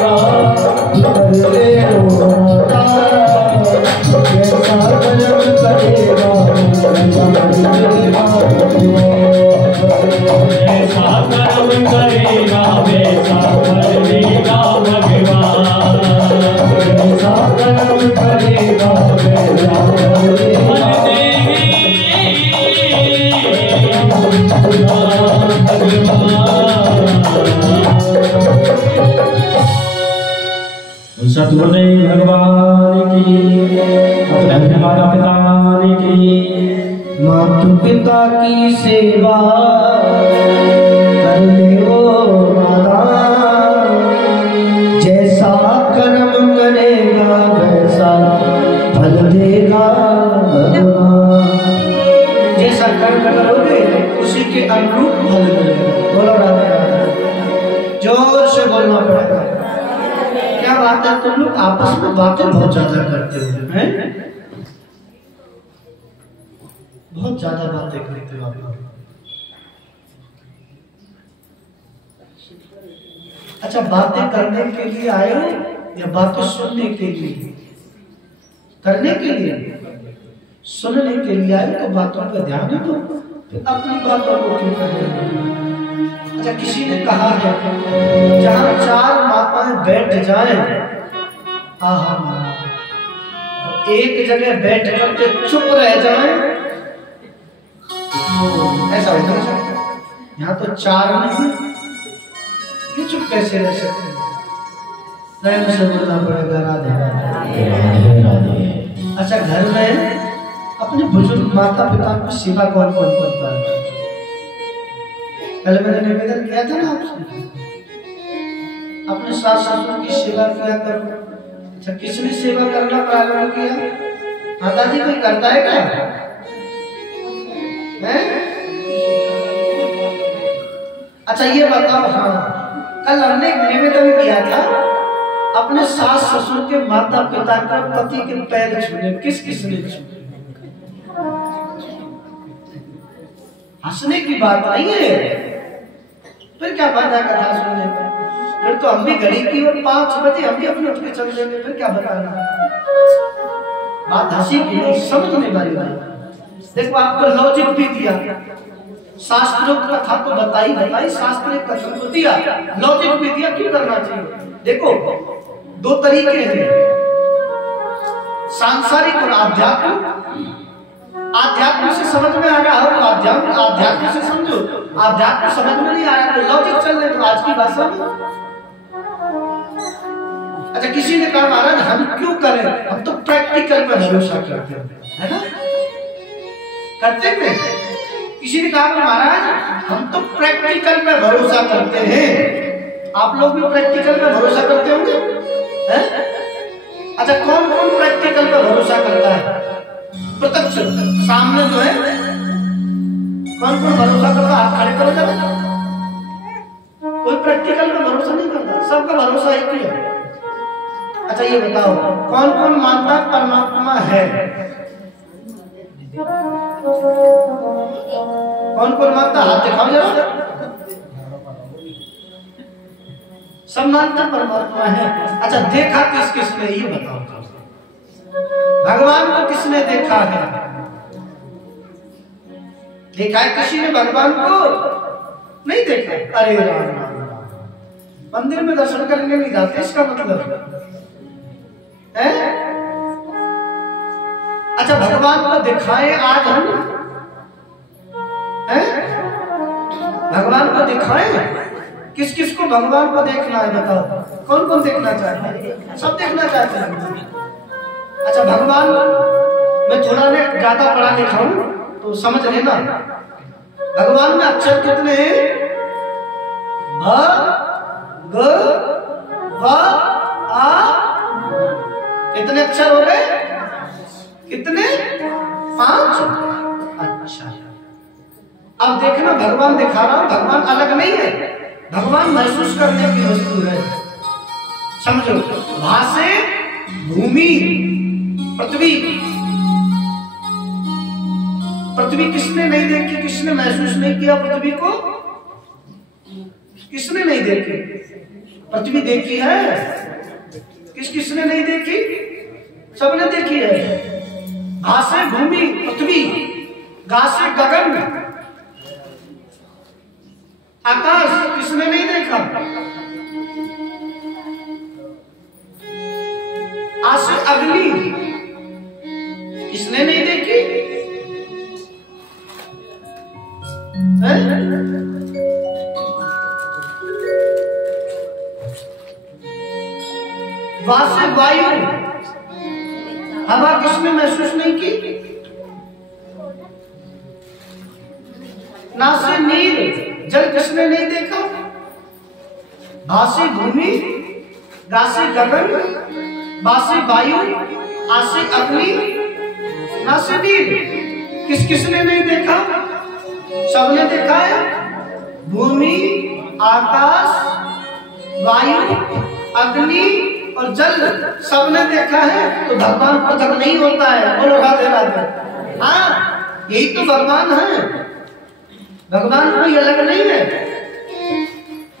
करेगा करले माता जैसा कर्म करेगा ऐसा कर्म करेगा वैसा फल देगा भगवान जैसा कर्म करेगा वैसा फल देगा सतगुरुदेव भगवान की अपने माता पिता की माता पिता की सेवा कर ले ओ माता जैसा कर्म करेगा वैसा फल देगा भगवान जैसा कर्म करोगे उसी के अनुरूप फल मिलेगा। बोलो राधे राधे जोर से बोलना पड़ेगा। क्या बात है तुम लोग आपस में बातें बहुत ज्यादा करते हो हैं बहुत ज्यादा बातें करते हो आप लोग। अच्छा बातें करने के लिए आए हो या बातें सुनने के लिए? करने के लिए सुनने के लिए आए तो बातों पर ध्यान दो फिर अपनी बातों को क्यों कर रहे हो? अच्छा किसी ने कहा है जहां चार माताएं बैठ जाएं आहा एक जगह बैठ करके चुप रह जाएं ऐसा होता है। यहाँ तो चार नहीं ये चुप कैसे रह सकते हैं? प्रेम से बोलना पड़ेगा राधे राधे। अच्छा घर में अपने बुजुर्ग माता पिता की सेवा कौन कौन करता है? पहले मैंने निवेदन किया था ना आपसे अपने सास ससुर की सेवा किया करो। अच्छा किसने सेवा करना प्रारंभ किया? हाँ दादी कोई करता है क्या? अच्छा ये बताओ हाँ कल हमने एक निवेदन किया था अपने सास ससुर के माता पिता का पति के पैर छूने किस किसने छूने? हंसने की बात नहीं है फिर क्या फायदा कथा सुनने में? फिर तो हम भी घड़ी की और 5 बजे हम भी अपने उठ के चल देंगे फिर क्या बताना? बात हंसी की नहीं समझने वाली बात। देखो आपको लॉजिक भी दिया शास्त्रों का था तो बताई शास्त्रीय कथन को दिया लॉजिक भी दिया क्यों करना चाहिए। देखो 2 तरीके हैं सांसारिक और आध्यात्मिक। आध्यात्म से समझ में आ रहा हो तो आध्यात्म से समझो आध्यात्म समझ में नहीं आया तो लॉजिक चल रहे तो आज की भाषा में। अच्छा किसी ने कहा महाराज हम क्यों करें हम तो प्रैक्टिकल पे भरोसा करते हैं है ना करते हैं। किसी ने कहा महाराज हम तो प्रैक्टिकल पे भरोसा करते हैं। आप लोग भी प्रैक्टिकल पे भरोसा करते होंगे हैं? अच्छा कौन कौन प्रैक्टिकल पे भरोसा करता है? प्रत्यक्ष सामने जो है कौन कौन भरोसा करता? हाथ खड़े करो जरा। कोई प्रैक्टिकल पे भरोसा नहीं करता सबका भरोसा एक ही है। अच्छा ये बताओ कौन कौन मानता परमात्मा है? कौन कौन मानता हाथ दिखाओ जरा। सब मानता परमात्मा है। अच्छा देखा किस किसने ये बताओ। भगवान को किसने देखा है? देखा है किसी ने भगवान को? नहीं देखा। अरे राम मंदिर में दर्शन करने नहीं जाते इसका मतलब है? अच्छा भगवान को दिखाए आज हम हैं? भगवान को दिखाए किस किस को भगवान को देखना है बताओ कौन कौन देखना चाहते हैं? सब देखना चाहते हैं। अच्छा भगवान मैं थोड़ा ने ज्यादा पढ़ा लिखा हूं तो समझ लेना भगवान में अक्षर कितने हैं? भ ग व आ कितने अक्षर हो गए? कितने? 5। अच्छा अब देखना भगवान दिखा रहा हूं भगवान अलग नहीं है भगवान महसूस करने की वस्तु है। समझो भाषे भूमि पृथ्वी। पृथ्वी किसने नहीं देखी? किसने महसूस नहीं किया पृथ्वी को? किसने नहीं देखी? पृथ्वी देखी है? किसने नहीं देखी? सबने देखी है। घासे भूमि पृथ्वी, घासे गगन, आकाश किसने नहीं देखा? आसे अग्नि किसने नहीं देखी? वासे वायु, हवा किसने महसूस नहीं की? नासे नीर, जल किसने नहीं देखा? भासे भूमि, गासे गगन, बासे वायु, आसे अग्नि, नासे नीर, किसने नहीं देखा? सबने देखा है। भूमि, आकाश, वायु, अग्नि और जल सबने देखा है। तो भगवान पृथक नहीं होता है। बोलो राधे राधे। हाँ, यही तो भगवान है। भगवान कोई अलग नहीं है,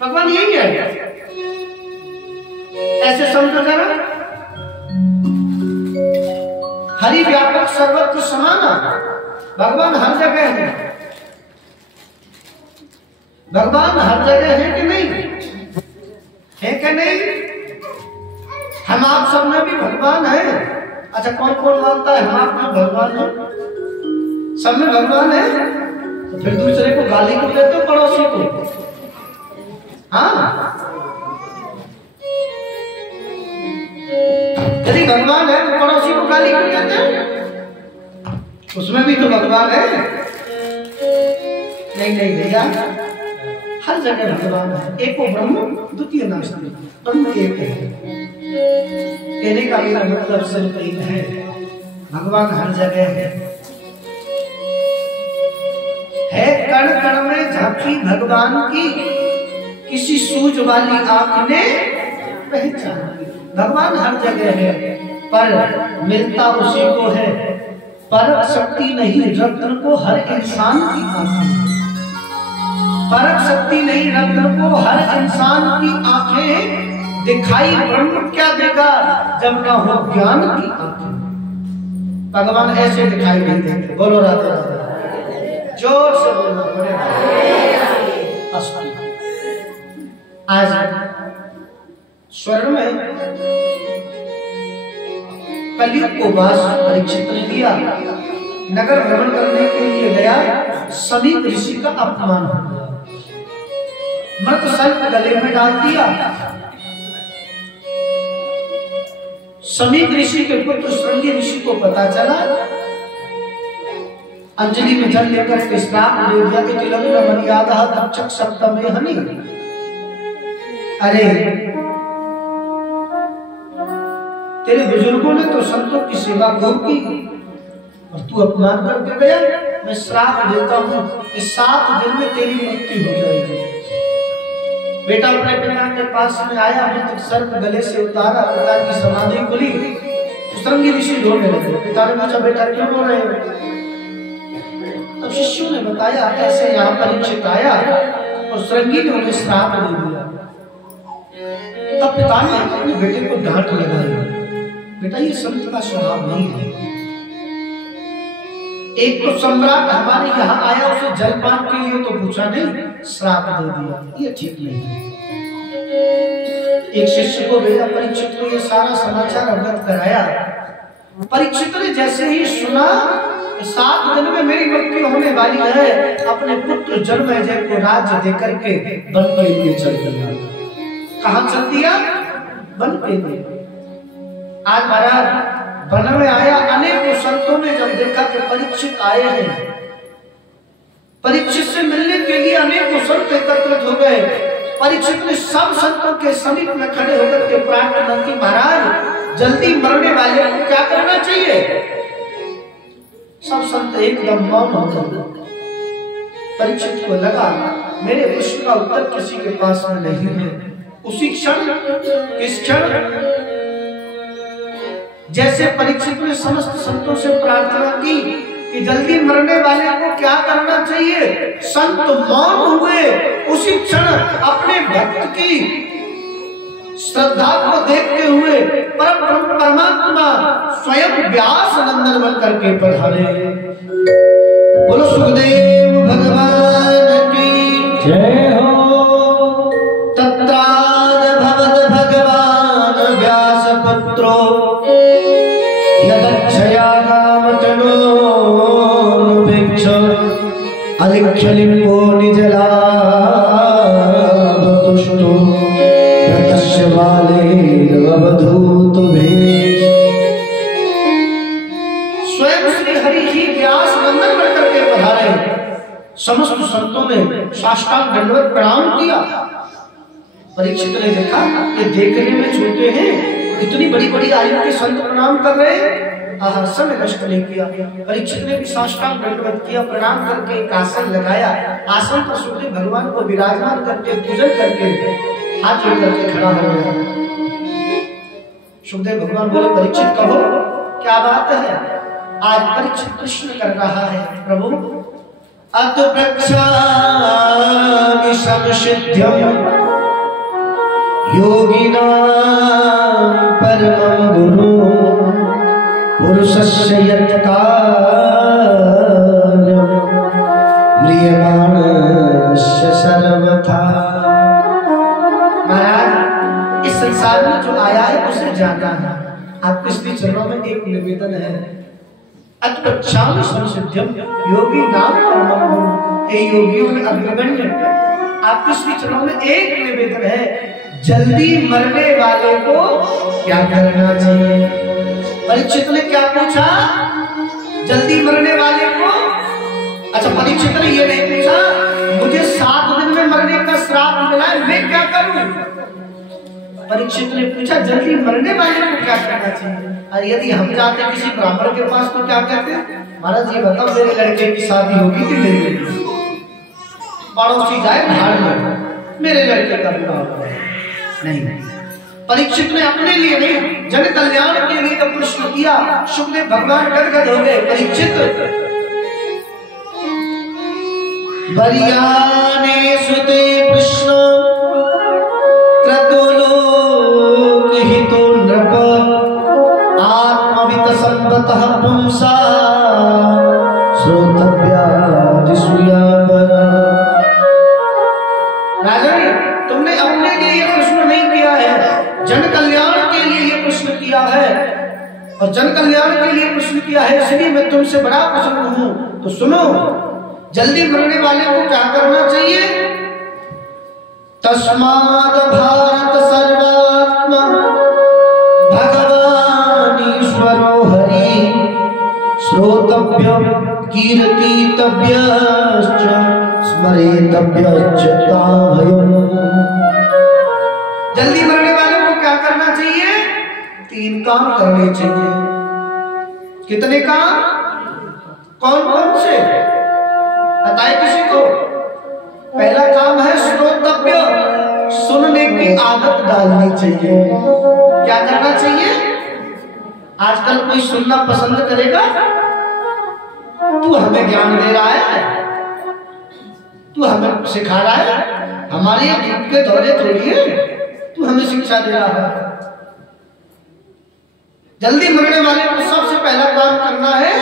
भगवान यही है। ऐसे समझो जरा, हरि व्यापक सर्वत्र समाना, भगवान हर जगह है। भगवान हर जगह है कि नहीं? है कि नहीं? हम आप सब में भी भगवान है। अच्छा, कौन कौन मानता है हम आप में भगवान है? सब में भगवान है। तो फिर दूसरे को गाली क्यों देते हो, पड़ोसी को? हाँ, यदि भगवान है तो पड़ोसी को गाली क्यों देते हो? उसमें भी तो भगवान है। नहीं नहीं भैया, हर जगह भगवान है। एको ब्रह्म द्वितीय नास्ति, ब्रह्म एक है। कहने का मेरा मतलब सिर्फ एक है, भगवान हर जगह है कण कण में झांकी भगवान की, किसी सूझ वाली आंख ने पहचान। भगवान हर जगह है, पर मिलता उसी को है। परख शक्ति नहीं रत्न को हर इंसान की आंखें, परख शक्ति नहीं रत्न को हर इंसान की आंखें। दिखाई ब्रह्म क्या देगा जब ना हो ज्ञान की आंखें। भगवान ऐसे दिखाई नहीं देते। बोलो राधे राधे, जोर से बोलना पड़ेगा। आज स्वर्ण में कलयुग को वास परीक्षित ने दिया, नगर भ्रमण करने के लिए गया, समीप ऋषि का अपमान हो गया, मृत सर्प गले में डाल दिया। समीप ऋषि के पुत्र श्रृंगी ऋषि को पता चला, अंजलि में जल लेकर के श्राप दे दिया कि तिलग्न मर्यादा तक्षक सप्तमे हनि। अरे तेरे बुजुर्गों ने तो संतों की सेवा खूब की और तू अपमान करके गया। मैं श्राप देता हूं कि 7 दिन में तेरी मृत्यु हो जाएगी। बेटा अपने पिता के पास में आया, मृतक सर्प गले से उतारा, पिता की समाधि खुली, श्रृंगी ऋषि रोने लगे। पिता ने पूछा, बेटा क्यों रो रहे हो? तब शिष्यों ने बताया, ऐसे यहाँ परीक्षित आया और श्रृंगी ने उन्हें श्राप दे दिया। तब पिता ने अपने बेटे को डांट लगाई, बेटा ये संत का स्वभाव नहीं है। एक तो सम्राट हमारे यहाँ आया, उसे जलपान के लिए तो पूछा नहीं, श्राप दे दिया, ये ठीक नहीं है। एक शिष्य को भेजा, परीक्षित को ये सारा समाचार अवगत कराया। परीक्षित ने जैसे ही सुना, 7 दिन में मेरी मृत्यु होने वाली है, अपने पुत्र जन्मेजय को राज्य देकर के वन के लिए चल दिया। कहाँ चल दिया? वन के लिए। आज महाराज वन में आया, अनेकों संतों ने जब देखा कि परीक्षित आए हैं, परीक्षित से मिलने के लिए अनेकों संत एकत्रित हो गए। परीक्षित ने सब संतों के समीप में खड़े होकर के प्रार्थना की, महाराज जल्दी मरने वाले को क्या करना चाहिए? सब संत एकदम मौन हो गए। परीक्षित को लगा मेरे प्रश्न का उत्तर किसी के पास में नहीं है। उसी क्षण, किस क्षण, जैसे परीक्षित ने समस्त संतों से प्रार्थना की कि जल्दी मरने वाले को क्या करना चाहिए, संत मौन हुए। उसी क्षण अपने भक्त की श्रद्धा को देखते हुए परमात्मा स्वयं व्यास नंदन बन करके पधारे। बोलो सुखदेव भगवान की जय हो। तत्राद भवत भगवान व्यास पुत्रो यदक्षयागामतनोऽनुभिक्ष अलिख्यलिम्बो निजलाभतुष्टो रतस्य बालेरवधूतभेष। स्वयं श्री हरि ही व्यास नंदन बन करके पधारे। समस्त संतों ने साष्टांग दंडवत प्रणाम किया। परीक्षित ने देखा कि देखने में छोटे हैं, इतनी बड़ी बड़ी आयु के संत प्रणाम कर रहे हैं। समय नष्ट नहीं किया। परीक्षित ने भी साष्टांग दंडवत किया, प्रणाम करके एक आसन लगाया। आसन पर सुखदेव भगवान को विराजमान करके पूजन करके हाथ जोड़ करके खड़ा हो गया। सुखदेव भगवान बोले, परीक्षित कहो क्या बात है? आज परीक्षित प्रश्न कर रहा है। प्रभु अत प्रक्षामि समसिद्ध्यं योगिनां परमं गुरु पुरुषस्य यत् कार्यं म्रियमाणस्य सर्वथा। महाराज, इस संसार में जो आया है उसे जाना है। आपके श्री चरणों में एक निवेदन है। अत्पक्षामि समसिद्ध्यं योगी नाम परमं गुरु। हे योगियों में अग्रगण्य, आपके श्री चरणों में एक निवेदन है। जल्दी मरने वाले को क्या करना चाहिए? परीक्षित ने क्या पूछा? जल्दी मरने वाले को? अच्छा, परीक्षित ने ये नहीं पूछा मुझे 7 दिन में मरने का श्राप मिला है, मैं क्या करूं? परीक्षित ने पूछा जल्दी मरने वाले को क्या करना चाहिए? और यदि हम जाते किसी ब्राह्मण के पास तो क्या कहते हैं? महाराज ये बताओ, मेरे लड़के की शादी होगी कि नहीं होगी? पड़ोसी जाए भाड़ में, मेरे लड़के का विवाह होगा नहीं। परीक्षित ने अपने लिए नहीं, जन कल्याण के लिए जब प्रश्न किया, सुखदेव भगवान गदगद हो गए। परीक्षित बरियाने सुते कृष्ण क्रतुलोक हितो नृप आत्मवित संपतः पुंसा श्रोतव्यादिसूयापर। राजन, तुमने अपने लिए ये प्रश्न नहीं किया है, जन कल्याण के लिए ये प्रश्न किया है। और जन कल्याण के लिए प्रश्न किया है, इसलिए मैं तुमसे बड़ा प्रसन्न हूं। तो सुनो, जल्दी मरने वाले को क्या करना चाहिए? तस्माद भारत सर्वात्मा भगवान ईश्वरो हरि श्रोतव्य कीर्तितव्यश्च स्मरेतव्यश्च ताभयम्। जल्दी मरने वाले को क्या करना चाहिए? 3 काम करने चाहिए। कितने काम? कौन कौन से बताए किसी को? पहला काम है श्रोतव्य, सुनने की आदत डालनी चाहिए। क्या करना चाहिए? आजकल कोई सुनना पसंद करेगा? तू हमें ज्ञान दे रहा है, तू हमें सिखा रहा है, हमारे दूध के दौरे थोड़ी है, तू हमें शिक्षा दे रहा है। जल्दी मरने वाले को सबसे पहला काम करना है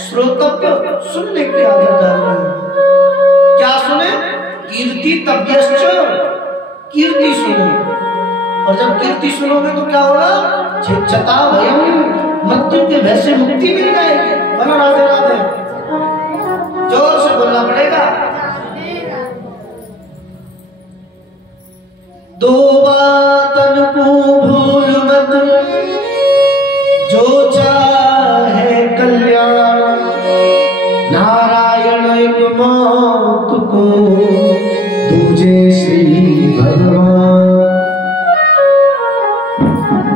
श्रोतव्य, सुनने की आदत डालनी है। क्या सुने? कीर्ति तव्यश्च, कीर्ति सुनो। और जब कीर्ति सुनोगे तो क्या होगा? छिच्चता भयम, मृत्यु के भय से मुक्ति मिल जाएगी। बोलो राधे राधे, जोर से बोलना पड़ेगा। 2 बातन को भूल मत, जो चाहे कल्याण, नारायण एक मौत को दूजे श्री भगवान।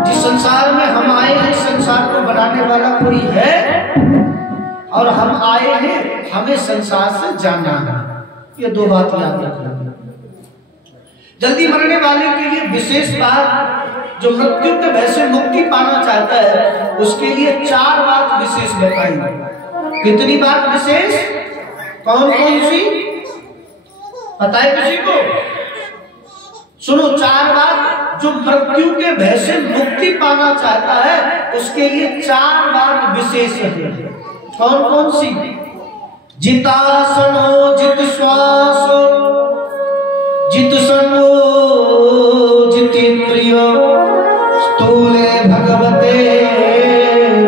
जिस संसार में हम आए हैं, संसार को बनाने वाला कोई है, और हम आए हैं हमें संसार से जाना है। ये 2 बात याद रखना। जल्दी मरने वाले के लिए विशेष बात, जो मृत्यु के भय से मुक्ति पाना चाहता है, उसके लिए 4 बात विशेष बताई। कितनी बात विशेष? कौन कौन सी बताए किसी को? सुनो, 4 बात जो मृत्यु के भय से मुक्ति पाना चाहता है उसके लिए 4 बात विशेष है। कौन कौन सी? जितासनो जित श्वासो जित संगो जितेन्द्रिय स्थूले भगवते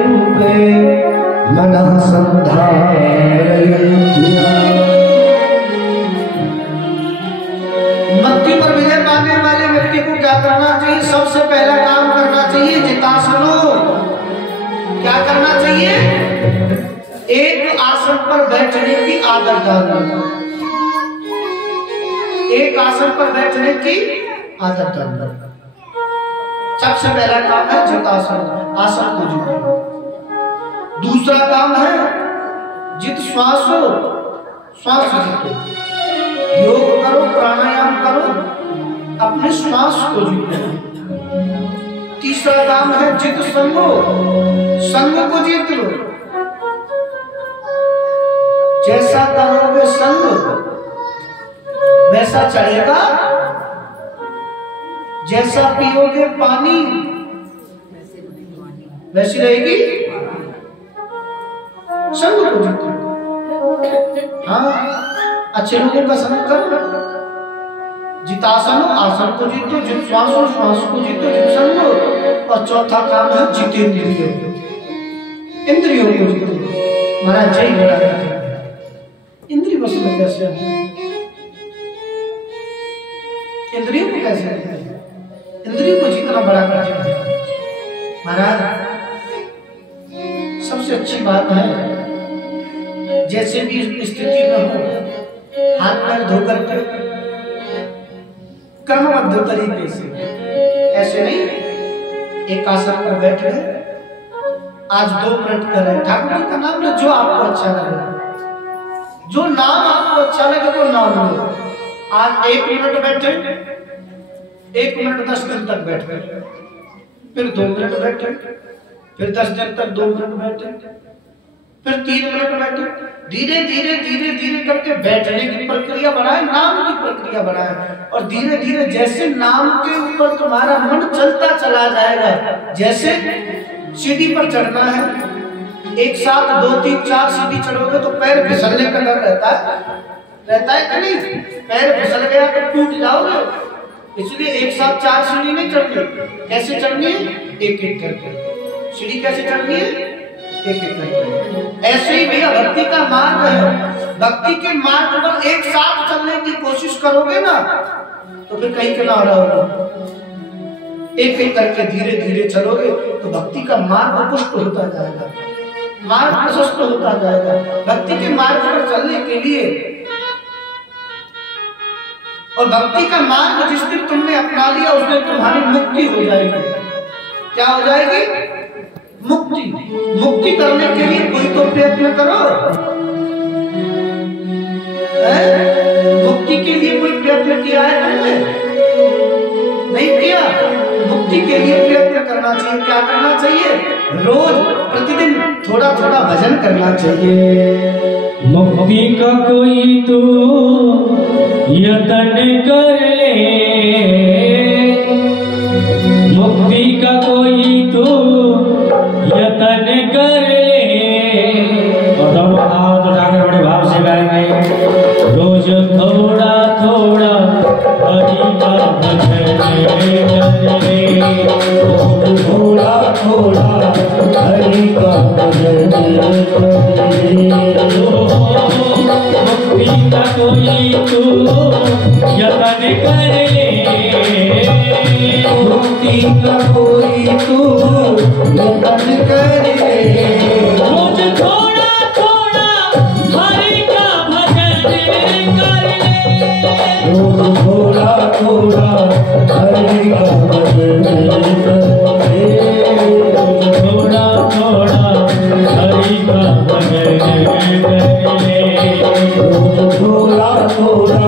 रूपे मनः संधारयति। मृत्यु पर विजय पाने वाले व्यक्ति को क्या करना चाहिए? सबसे पहला काम करना चाहिए जितासनो। क्या करना चाहिए? एक आसन पर बैठने की आदत डालना। एक आसन पर बैठने की आदत डालना सबसे पहला काम है जितासन, आसन को जीतो। दूसरा काम है जित श्वासो, श्वास जीतो। योग करो, प्राणायाम करो, अपने श्वास को जीतो। तीसरा काम है जित संगो, संग को जीत लो। जैसा करोगे संग वैसा चढ़ेगा, जैसा पियोगे पानी वैसी रहेगी। संग को जीतो। हाँ, अच्छे लोगों का संग करो। जितासनो, आसन को जीतो। जित श्वासो, श्वास को जीतो। जित संगो। और चौथा काम है जितेंद्रिय, इंद्रियों को जीतो। महाराज जय बड़ा इंद्रिय वश में कैसे है? इंद्रियों को कैसे है? इंद्रियों को जीतना बड़ा कठिन है महाराज। सबसे अच्छी बात है जैसे भी स्थिति में हो, हाथ पैर धोकर के क्रमबद्ध तरीके से, ऐसे नहीं एक आसन पर बैठ गए, आज 2 मिनट करें ठाकुर जी का नाम लो, जो आपको अच्छा लगे, जो नाम आपको अच्छा लगे वो नाम लो। आज 1 मिनट बैठे, 1 मिनट 10 दिन तक बैठे, फिर 2 मिनट बैठे, फिर 10 दिन तक 2 मिनट बैठे, फिर 3 मिनट बैठे। धीरे धीरे धीरे धीरे करके बैठने की प्रक्रिया बढ़ाए, नाम की प्रक्रिया बढ़ाए। और धीरे धीरे जैसे नाम के ऊपर तुम्हारा मन चलता चला जाएगा, जैसे सीढ़ी पर चढ़ना है, एक साथ 2 3 4 सीढ़ी चढ़ोगे तो पैर फिसलने का डर रहता है कि नहीं? पैर फिसल गया तो टूट जाओगे, इसलिए एक साथ 4 सीढ़ी नहीं चढ़नी। कैसे चढ़नी है? एक एक करके। सीढ़ी कैसे चढ़नी है? एक एक करके। ऐसे ही भैया भक्ति का मार्ग है। भक्ति के मार्ग पर एक साथ चलने की कोशिश करोगे ना तो फिर कहीं किनारा होगा। एक एक करके धीरे धीरे चलोगे तो भक्ति का मार्ग पुष्ट होता जाएगा, मार्ग प्रशस्त होता जाएगा। भक्ति के मार्ग पर चलने के लिए और भक्ति का मार्ग जिस दिन तुमने अपना लिया उस दिन तुम्हारी मुक्ति हो जाएगी। क्या हो जाएगी? मुक्ति। मुक्ति करने के लिए कोई तो प्रयत्न करो। मुक्ति के लिए कोई प्रयत्न किया है तुमने? नहीं किया। मुक्ति के लिए प्रयत्न करना चाहिए। क्या करना चाहिए? रोज प्रतिदिन थोड़ा थोड़ा भजन करना चाहिए। मुक्ति का कोई तो यतन कर ले, मुक्ति का कोई तो यतन कर ले। और दोनों हाथ उठाकर बड़े भाव से गाएंगे, रोज थोड़ा थोड़ा हरि का भजन करे, रोज थोड़ा थोड़ा हरि का भजन करे। मुक्ति का कोई तू यतन कर ले, मुक्ति का कोई तू यतन कर ले। रोज थोड़ा थोड़ा हरि का भजन कर ले, रोज थोड़ा थोड़ा हरि का भजन कर ले, रोज थोड़ा थोड़ा हरि का भजन कर ले, रोज थोड़ा थोड़ा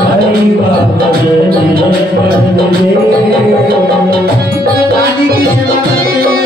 हरि का भजन कर ले। आदि की सेवा करते हुए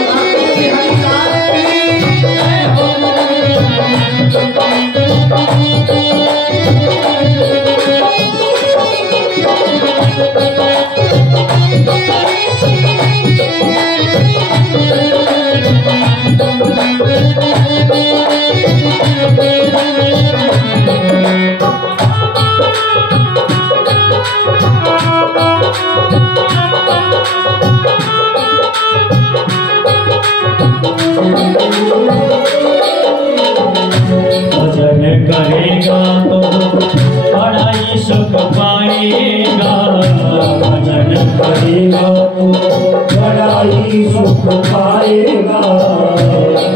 पाएगा।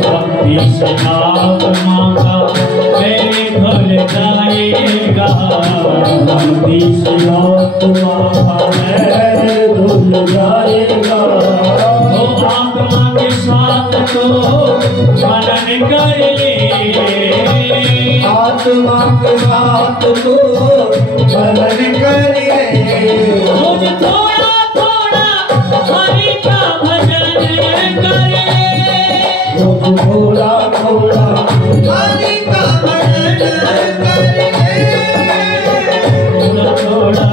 भक्ति से आत्मा का मेरे धुल जाएगा। भक्ति से आत्मा का मेरे धुल जाएगा। तो आत्मा के साथ तो मनन कर ले। आत्मा के साथ तो मनन कर ले। रोज थोड़ा थोड़ा हरि का भजन करे। रोज थोड़ा थोड़ा हरि का भजन करे। थोड़ा थोड़ा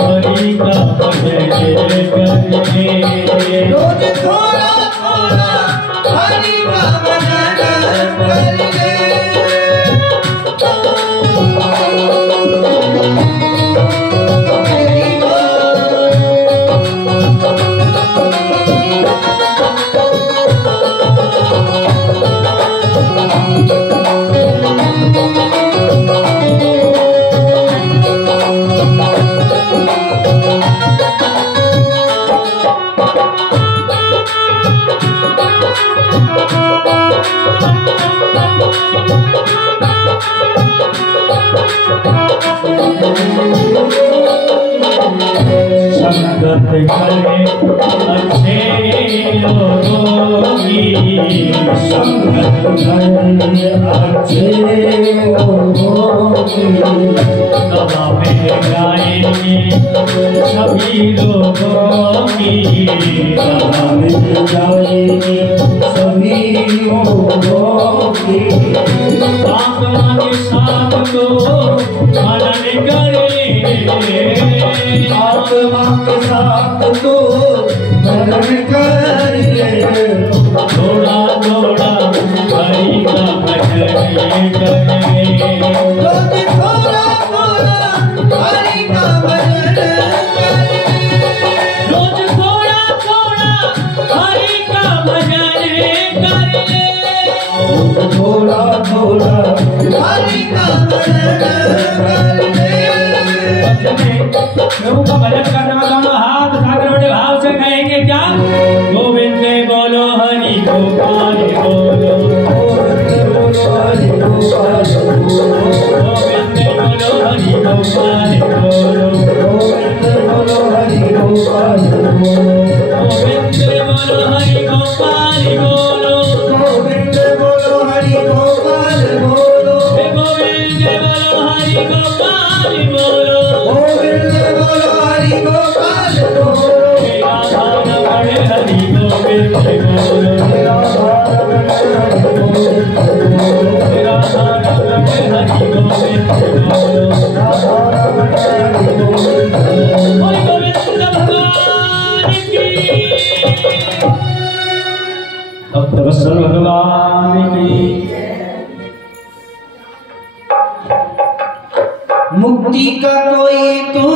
हरि का भजन करे। रोज थोड़ा थोड़ा हरि का भजन करे। संगत करे अच्छे लोगों की। संगत करे अच्छे लोगों की। दवा में जाएंगे सभी लोगों की। दवा में जाएंगे सभी लोगों की। आत्मा के साथ तो मनन करे। आत्मा के साथ तो मनन कर ले। थोड़ा थोड़ा हरि का भजन करे। रोज थोड़ा थोड़ा हरि का भजन करे। रोज थोड़ा थोड़ा हरि का भजन करे। थोड़ा थोड़ा हरि का भजन करे। प्रभु का भजन करने में दोनों हाथ सागर बड़े भाव से कहेंगे क्या? गोविंद बोलो हरि गोपाल बोलो। गोविंद बोलो हरि गोपाल बोलो। गोविंद बोलो हरि गोपाल बोलो। गोविंद बोलो हरि गोपाल बोलो। गोविंद बोलो हरि गोपाल बोलो। गोविंद बोलो हरि गोपाल बोलो। गोविंद बोलो हरि गोपाल बोलो। गोविंद बोलो हरि गोपाल बोलो। मेरा भान बड़े हरि गोविंद बोलो। मेरा भान बड़े हरि गोविंद बोलो। मेरा भान बड़े हरि गोविंद बोलो। मेरा भान बड़े हरि गोविंद बोलो। बोल गोविंद भगवान की। भक्त वत्सल भगवान की। मुक्ति का कोई तू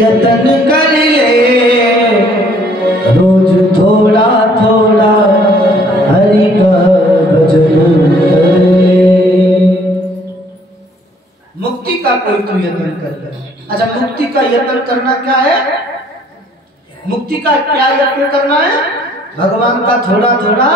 यतन कर ले। रोज थोड़ा थोड़ा हरि का भजन कर ले। मुक्ति का कोई तू यतन कर ले। अच्छा, मुक्ति का यतन करना क्या है? मुक्ति का क्या यत्न करना है? भगवान का थोड़ा थोड़ा